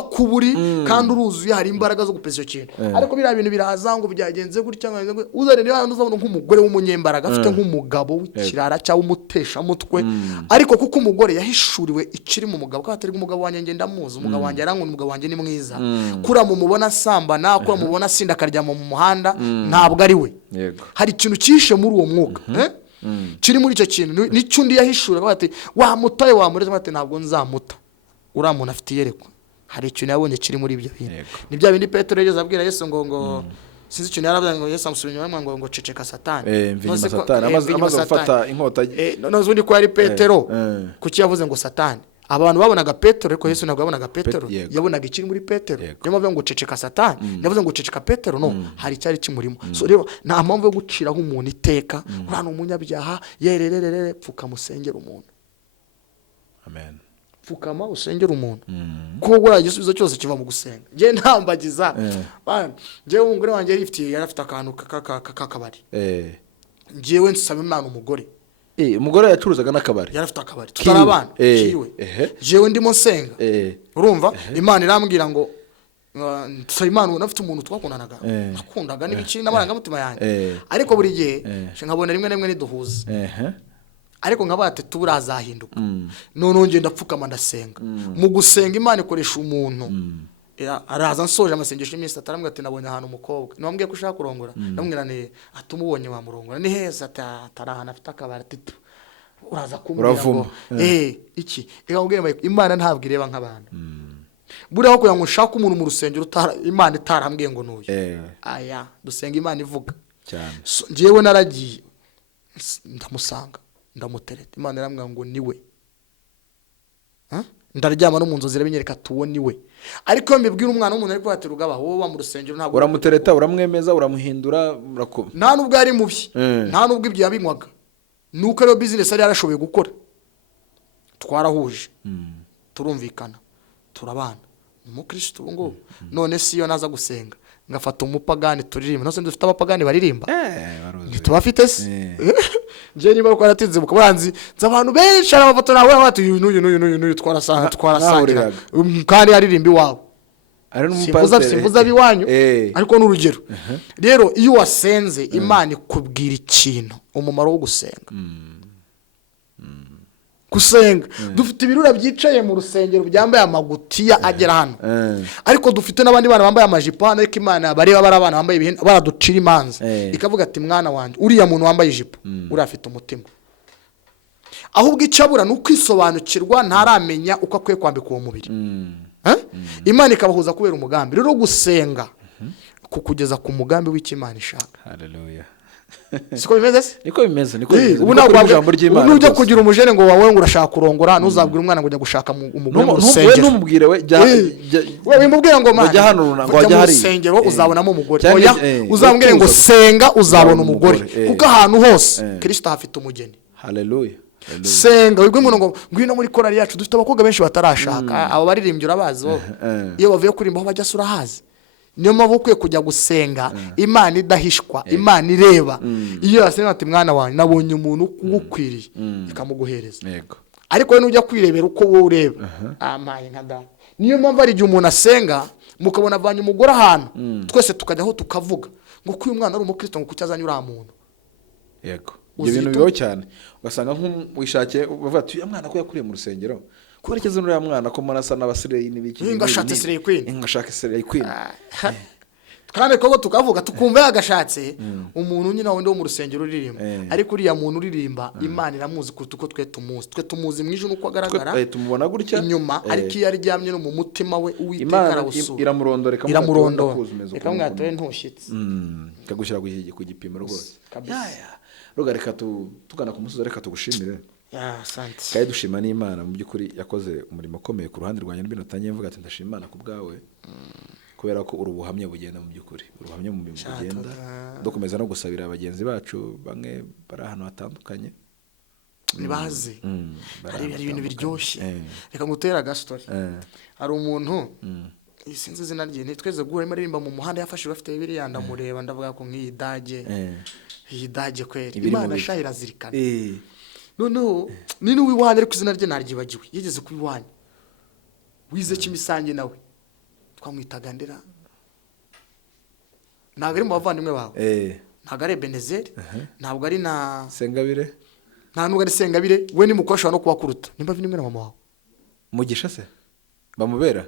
kuburi kandi uruzuye hari imbaraga zo gupesa icyo kintu. Ariko biriya bintu biraza ngo byagenze gutya uzarene abantu uzabona nk'umugore w'umunyembaraga afite nk'umugabo w'ikirara cyangwa umutesha mutwe, ariko kuko umugore yahishuriwe ikiri mu mugabo ko atari umugabo wanjye ngenda muzi, umugabo wanjye arankunda, umugabo wanjye ni mwiza, kura mu mubona sambana, kura mu mubona sinda akaryama mu muhanda, ntabwo ari we. Hari ikintu cyishe muri uwo mwuka kiri muri icyo kintu nicyo undi yahishura bati wamutaye wamureze bati ntabwo nzamuta. Uriya muntu afite iyerekwa, hari ikintu yabonye kiri muri ibyo bintu. Ni bya bindi Petero yageze abwira Yesu ngo sinzi ikintu yaravuze ngo Yesu amusubira inyuma ngo ceceka Satani. Nose Satani amaze gufata inkota. None ubundi ko yari Petero kuki yavuze ngo Satani. Abantu babonaga Petero ariko Yesu ntabwo yabonaga Petero, yabonaga ikiri muri Petero. Niyo mpamvu ngo ceceka Satani, yavuze ngo ceceka Petero, no hari icyari kimurimo. So rero nta mpamvu yo guciraho umuntu iteka, uriya ni umunyabyaha yerererere, pfuka musengera umuntu. Amen. Pfukama usengera umuntu kuko gura igisubizo cyose kiva mu gusenga. Je ntambagiza je umugore wanjye yarafite akantu kakabari, jewe nsaba Imana umugore umugore yacuruzaga n'akabari, yarafite akabari tutarabana kiwe, jewe ndimo nsenga, urumva Imana irambwira ngo nsaba Imana nafite umuntu twakundanaga nakundaga n'ibiki n'amaranga mutima yanjye, ariko buri gihe nkabona rimwe nemwe niduhuza, ariko nkabate turazahinduka. None ngenda pfukama ndasenga. Mu gusenga Imana ikoresha umuntu araza nsoje amasengesho iminsi atarambwira ati nabonye ahantu umukobwa nambwiye ko ushaka kurongora, ndamwira ne atumubonye wamurongora ni heza atarahana afite akabari ati uraza kumbwira ngo iki ikabwira Imana ntabwo ireba nk'abantu. Buriya ko yangushaka umuntu mu rusengero Imana itarambwiye ngo nuyu aya dusenga Imana ivuga cyane. Njewe naragiye ndamusanga ndamutereta, Imana iramwanga ngo niwe. Ndaryama no mu nzozi irabinyereka tuwo niwe. Ariko mbibwira umwana w'umuntu ariko ati rugaba wowe wa mu rusengero ntabwo uramutereta uramwemeza uramuhindura urakuba. Nta nubwo ari mubi, nta nubwo ibyo yabinywaga, nuko rero business ari yarashoboye gukora. Twarahuje turumvikana turabana mu Kristo ubu ngo none siyo naza gusenga ngafata umupagani turirimba, nose dufite abapagani baririmba ntitubafite se. Je niba ko aratinze mukabanzi z'abantu benshi arabafoto nawe bati uyu twarasanga kandi aririmba iwabo ari n'umupasiteri simvuza biwanyu ariko n'urugero. Rero iyo wasenze Imana ikubwira ikintu, umumaro wo gusenga. Gusenga dufite ibirura byicaye mu rusengero byambaye amagutiya agera hano, ariko dufite n'abandi bana bambaye amajipo hano, ariko Imana bareba barabana bambaye ibintu baraducira imanza ikavuga ati mwana wanje uriya muntu wambaye ijipo uri afite umutima. Ahubwo icabura n'ukwisobanukirwa ntaramenya uko akwiye kwambika uwo mubiri. Imana ikabahuza kubera umugambi. Rero gusenga kukugeza ku mugambi w'Imana ishaka. Hallelujah. siko bimeze se niko bimeze ubu ntabwo nujya kugira umujene ngo wawe ngo urashaka kurongora ntuzabwire umwana ngo ujya gushaka umugore mu rusengero numubwire we wimubwira ngo wajya hano ngo wajya hari rusengero uzabonamo umugore oya uzambwire ngo senga uzabona umugore kuko ahantu hose Kristo hafite umugeni. Haleluya. Senga wibwe umuntu ngo ngwino muri korali yacu dufite abakobwa benshi batarashaka abo baririmbye urabazi iyo bavuye kurimba aho bajya sura hazi niyo mpamvu ukwiye kujya gusenga Imana idahishwa Imana ireba iyo yasenga ati mwana wanjye nabonye umuntu ugukwiriye ikamuguhereza ariko we nujya kwirebera uko wowe ureba amaye nka da niyo mpamvu ari igihe umuntu asenga mukabona avanye umugore ahantu twese tukajyaho tukavuga ngo ko uyu mwana ari umukristo ngo kucyazanye uriya muntu yego ibyo bintu bibaho cyane ugasanga nk'uwishakiye bavuga ati uyu mwana ko yakuriye mu rusengero kuberekeza n'uriya mwana ko murasa n'abasireyi n'ibiki ngashatse Slay Queen ngashaka Slay Queen kandi koko tukavuga tukumva yagashatse umuntu nyine wundi wo mu rusengero uririmba ariko uriya muntu uririmba Imana iramuzi kuko twe tumuzi mu ijuru uko agaragara tumubona gutya inyuma ariko iyo aryamye no mu mutima we Uwiteka arawusura iramurondora reka mwatoye ntushyitse ikagushyira ku gipimo rwose ruga reka tugana ku musozi reka tugushimire asante kandi dushima n'Imana mu by'ukuri yakoze umurimo ukomeye ku ruhande rwanjye n'ibintu natangiye mvuga ati ndashima Imana ku bwawe kubera ko urubuhamya bugenda mu by'ukuri urubuhamya mu bintu bugenda dukomeza no gusabira abagenzi bacu bamwe bari ahantu hatandukanye nibaze hari ibintu biryoshye reka ngutere agastori hari umuntu sinzi izina rye tweze guhura aririmba mu muhanda yafashije bafite Bibiliya ndamureba ndavuga ko nk'iyi dage kweri Imana shahira zirikana noneho nini wiwanye ariko izina rye naryibagiwe yigeze kubiwanya wize Kimisange nawe twamwitaga Ndera ntabwo ari mu bavandimwe bawe ntabwo ari Ebenezeri ntabwo ari na Sengabire nta nubwo ari Sengabire we ni mukosha no kubakuruta nimba vini mwe na mama wawe Mugisha se bamubera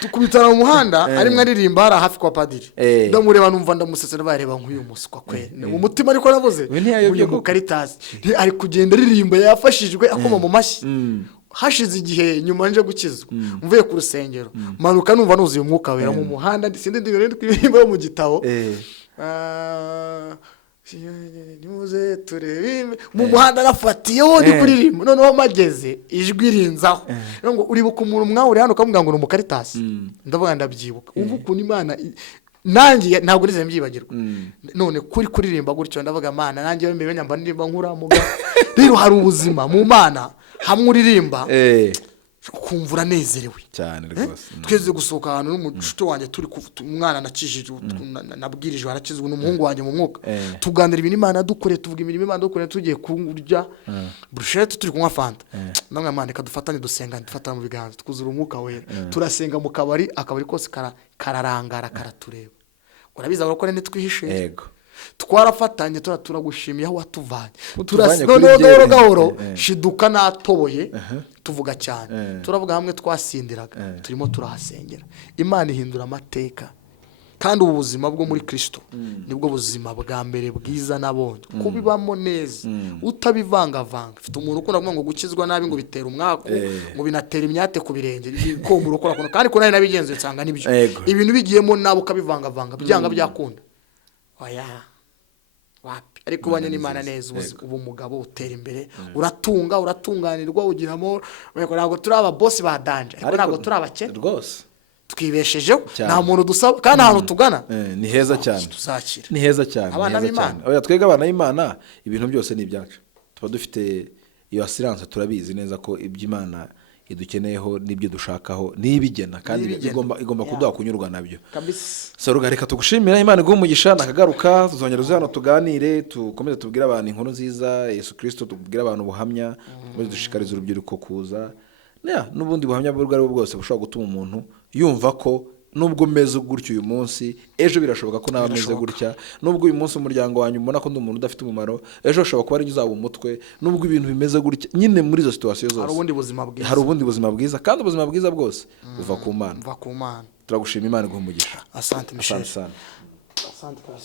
tukubitana mu muhanda arimwe aririmba ara hafi kwa padiri ndamureba numva ndamusesera bareba nk'uyu muswa kwe mu mutima ariko navuze uyu mukaritasi ari kugenda aririmba yafashijwe akoma mu mashyi hashize igihe nyuma nje gukizwa mvuye ku rusengero manuka numva nuzuye umwuka wera mu muhanda sindi ndi kwiririmba mu gitabo nimuze turebe mu muhanda nafatiyeho ndi kuririmba noneho mageze ijwi rinzaho ngo uribuka umuntu mwawe uri hano ukamubwira ngo ni umukaritasi ndavuga ndabyibuka umva ukuntu Imana nanjye ntabwo nize mbyibagirwa none kuri kuririmba gutyo ndavuga Mana nanjye mbimenya mba ndirimba nk'uramuga rero hari ubuzima mu Mana hamwe uririmba ukumva uranezerewe cyane rwose tweze gusohoka ahantu n'umucuto wanjye turi umwana nakijije nabwirije arakizwe n'umuhungu wanjye mu mwuka tuganira ibintu Imana dukore tuvuga imirimo Imana dukore tugiye kurya brushette turi kunywa fanta namwe Imana kadufatanye dusenga dufatana mu biganza tukuzura umwuka wera turasenga mu kabari akabari kose kararangara karatureba urabiza bakore ntitwihishe yego twarafatanye turagushimiye aho watuvanye turasinono gahoro shiduka natoboye tuvuga cyane turavuga hamwe twasindiraga turimo turahasengera Imana ihindura amateka kandi ubu buzima bwo muri Kristo nibwo buzima bwa mbere bwiza nabonye kubibamo neza utabivangavanga ufite umuntu ukunda kuvuga ngo gukizwa nabi ngo bitera umwako ngo binatera imyate ku birenge ko murokora kandi ko nari nabigenze nsanga nibyo ibintu bigiyemo nabo ukabivangavanga byanga byakunda oya wapi ariko ubanye n'Imana neza ubu umugabo utera imbere uratunga uratunganirwa ugira amahoro ntabwo turi aba boss ba danje ariko ntabwo turi abakene rwose twibeshejeho nta muntu dusaba kandi ahantu tugana ni heza cyane tuzakira ni heza cyane abana b'Imana oya twega abana b'Imana ibintu byose ni ibyacu tuba dufite iyo assurance turabizi neza ko iby'Imana idukeneyeho nibyo dushakaho nibigena kandi igomba kuduha kunyurwa nabyo kabisa Saruga reka tugushimira Imana iguhe umugisha nakagaruka tuzongera hano tuganire tukomeze tubwire abantu inkuru nziza Yesu Kristo tubwire abantu ubuhamya maze dushikarize urubyiruko kuza n'ubundi buhamya bw'ubwo ari bwose bushobora gutuma umuntu yumva ko nubwo meze gutyo uyu munsi ejo birashoboka ko nawe ameze gutya nubwo uyu munsi umuryango wanyu ubona ko ndi umuntu udafite umumaro ejo ushobora kuba ari uzaba umutwe nubwo ibintu bimeze gutya nyine muri izo situation zose hari ubundi buzima bwiza kandi ubuzima bwiza bwose buva ku Mana turagushima Imana iguhe umugisha asante Michel asante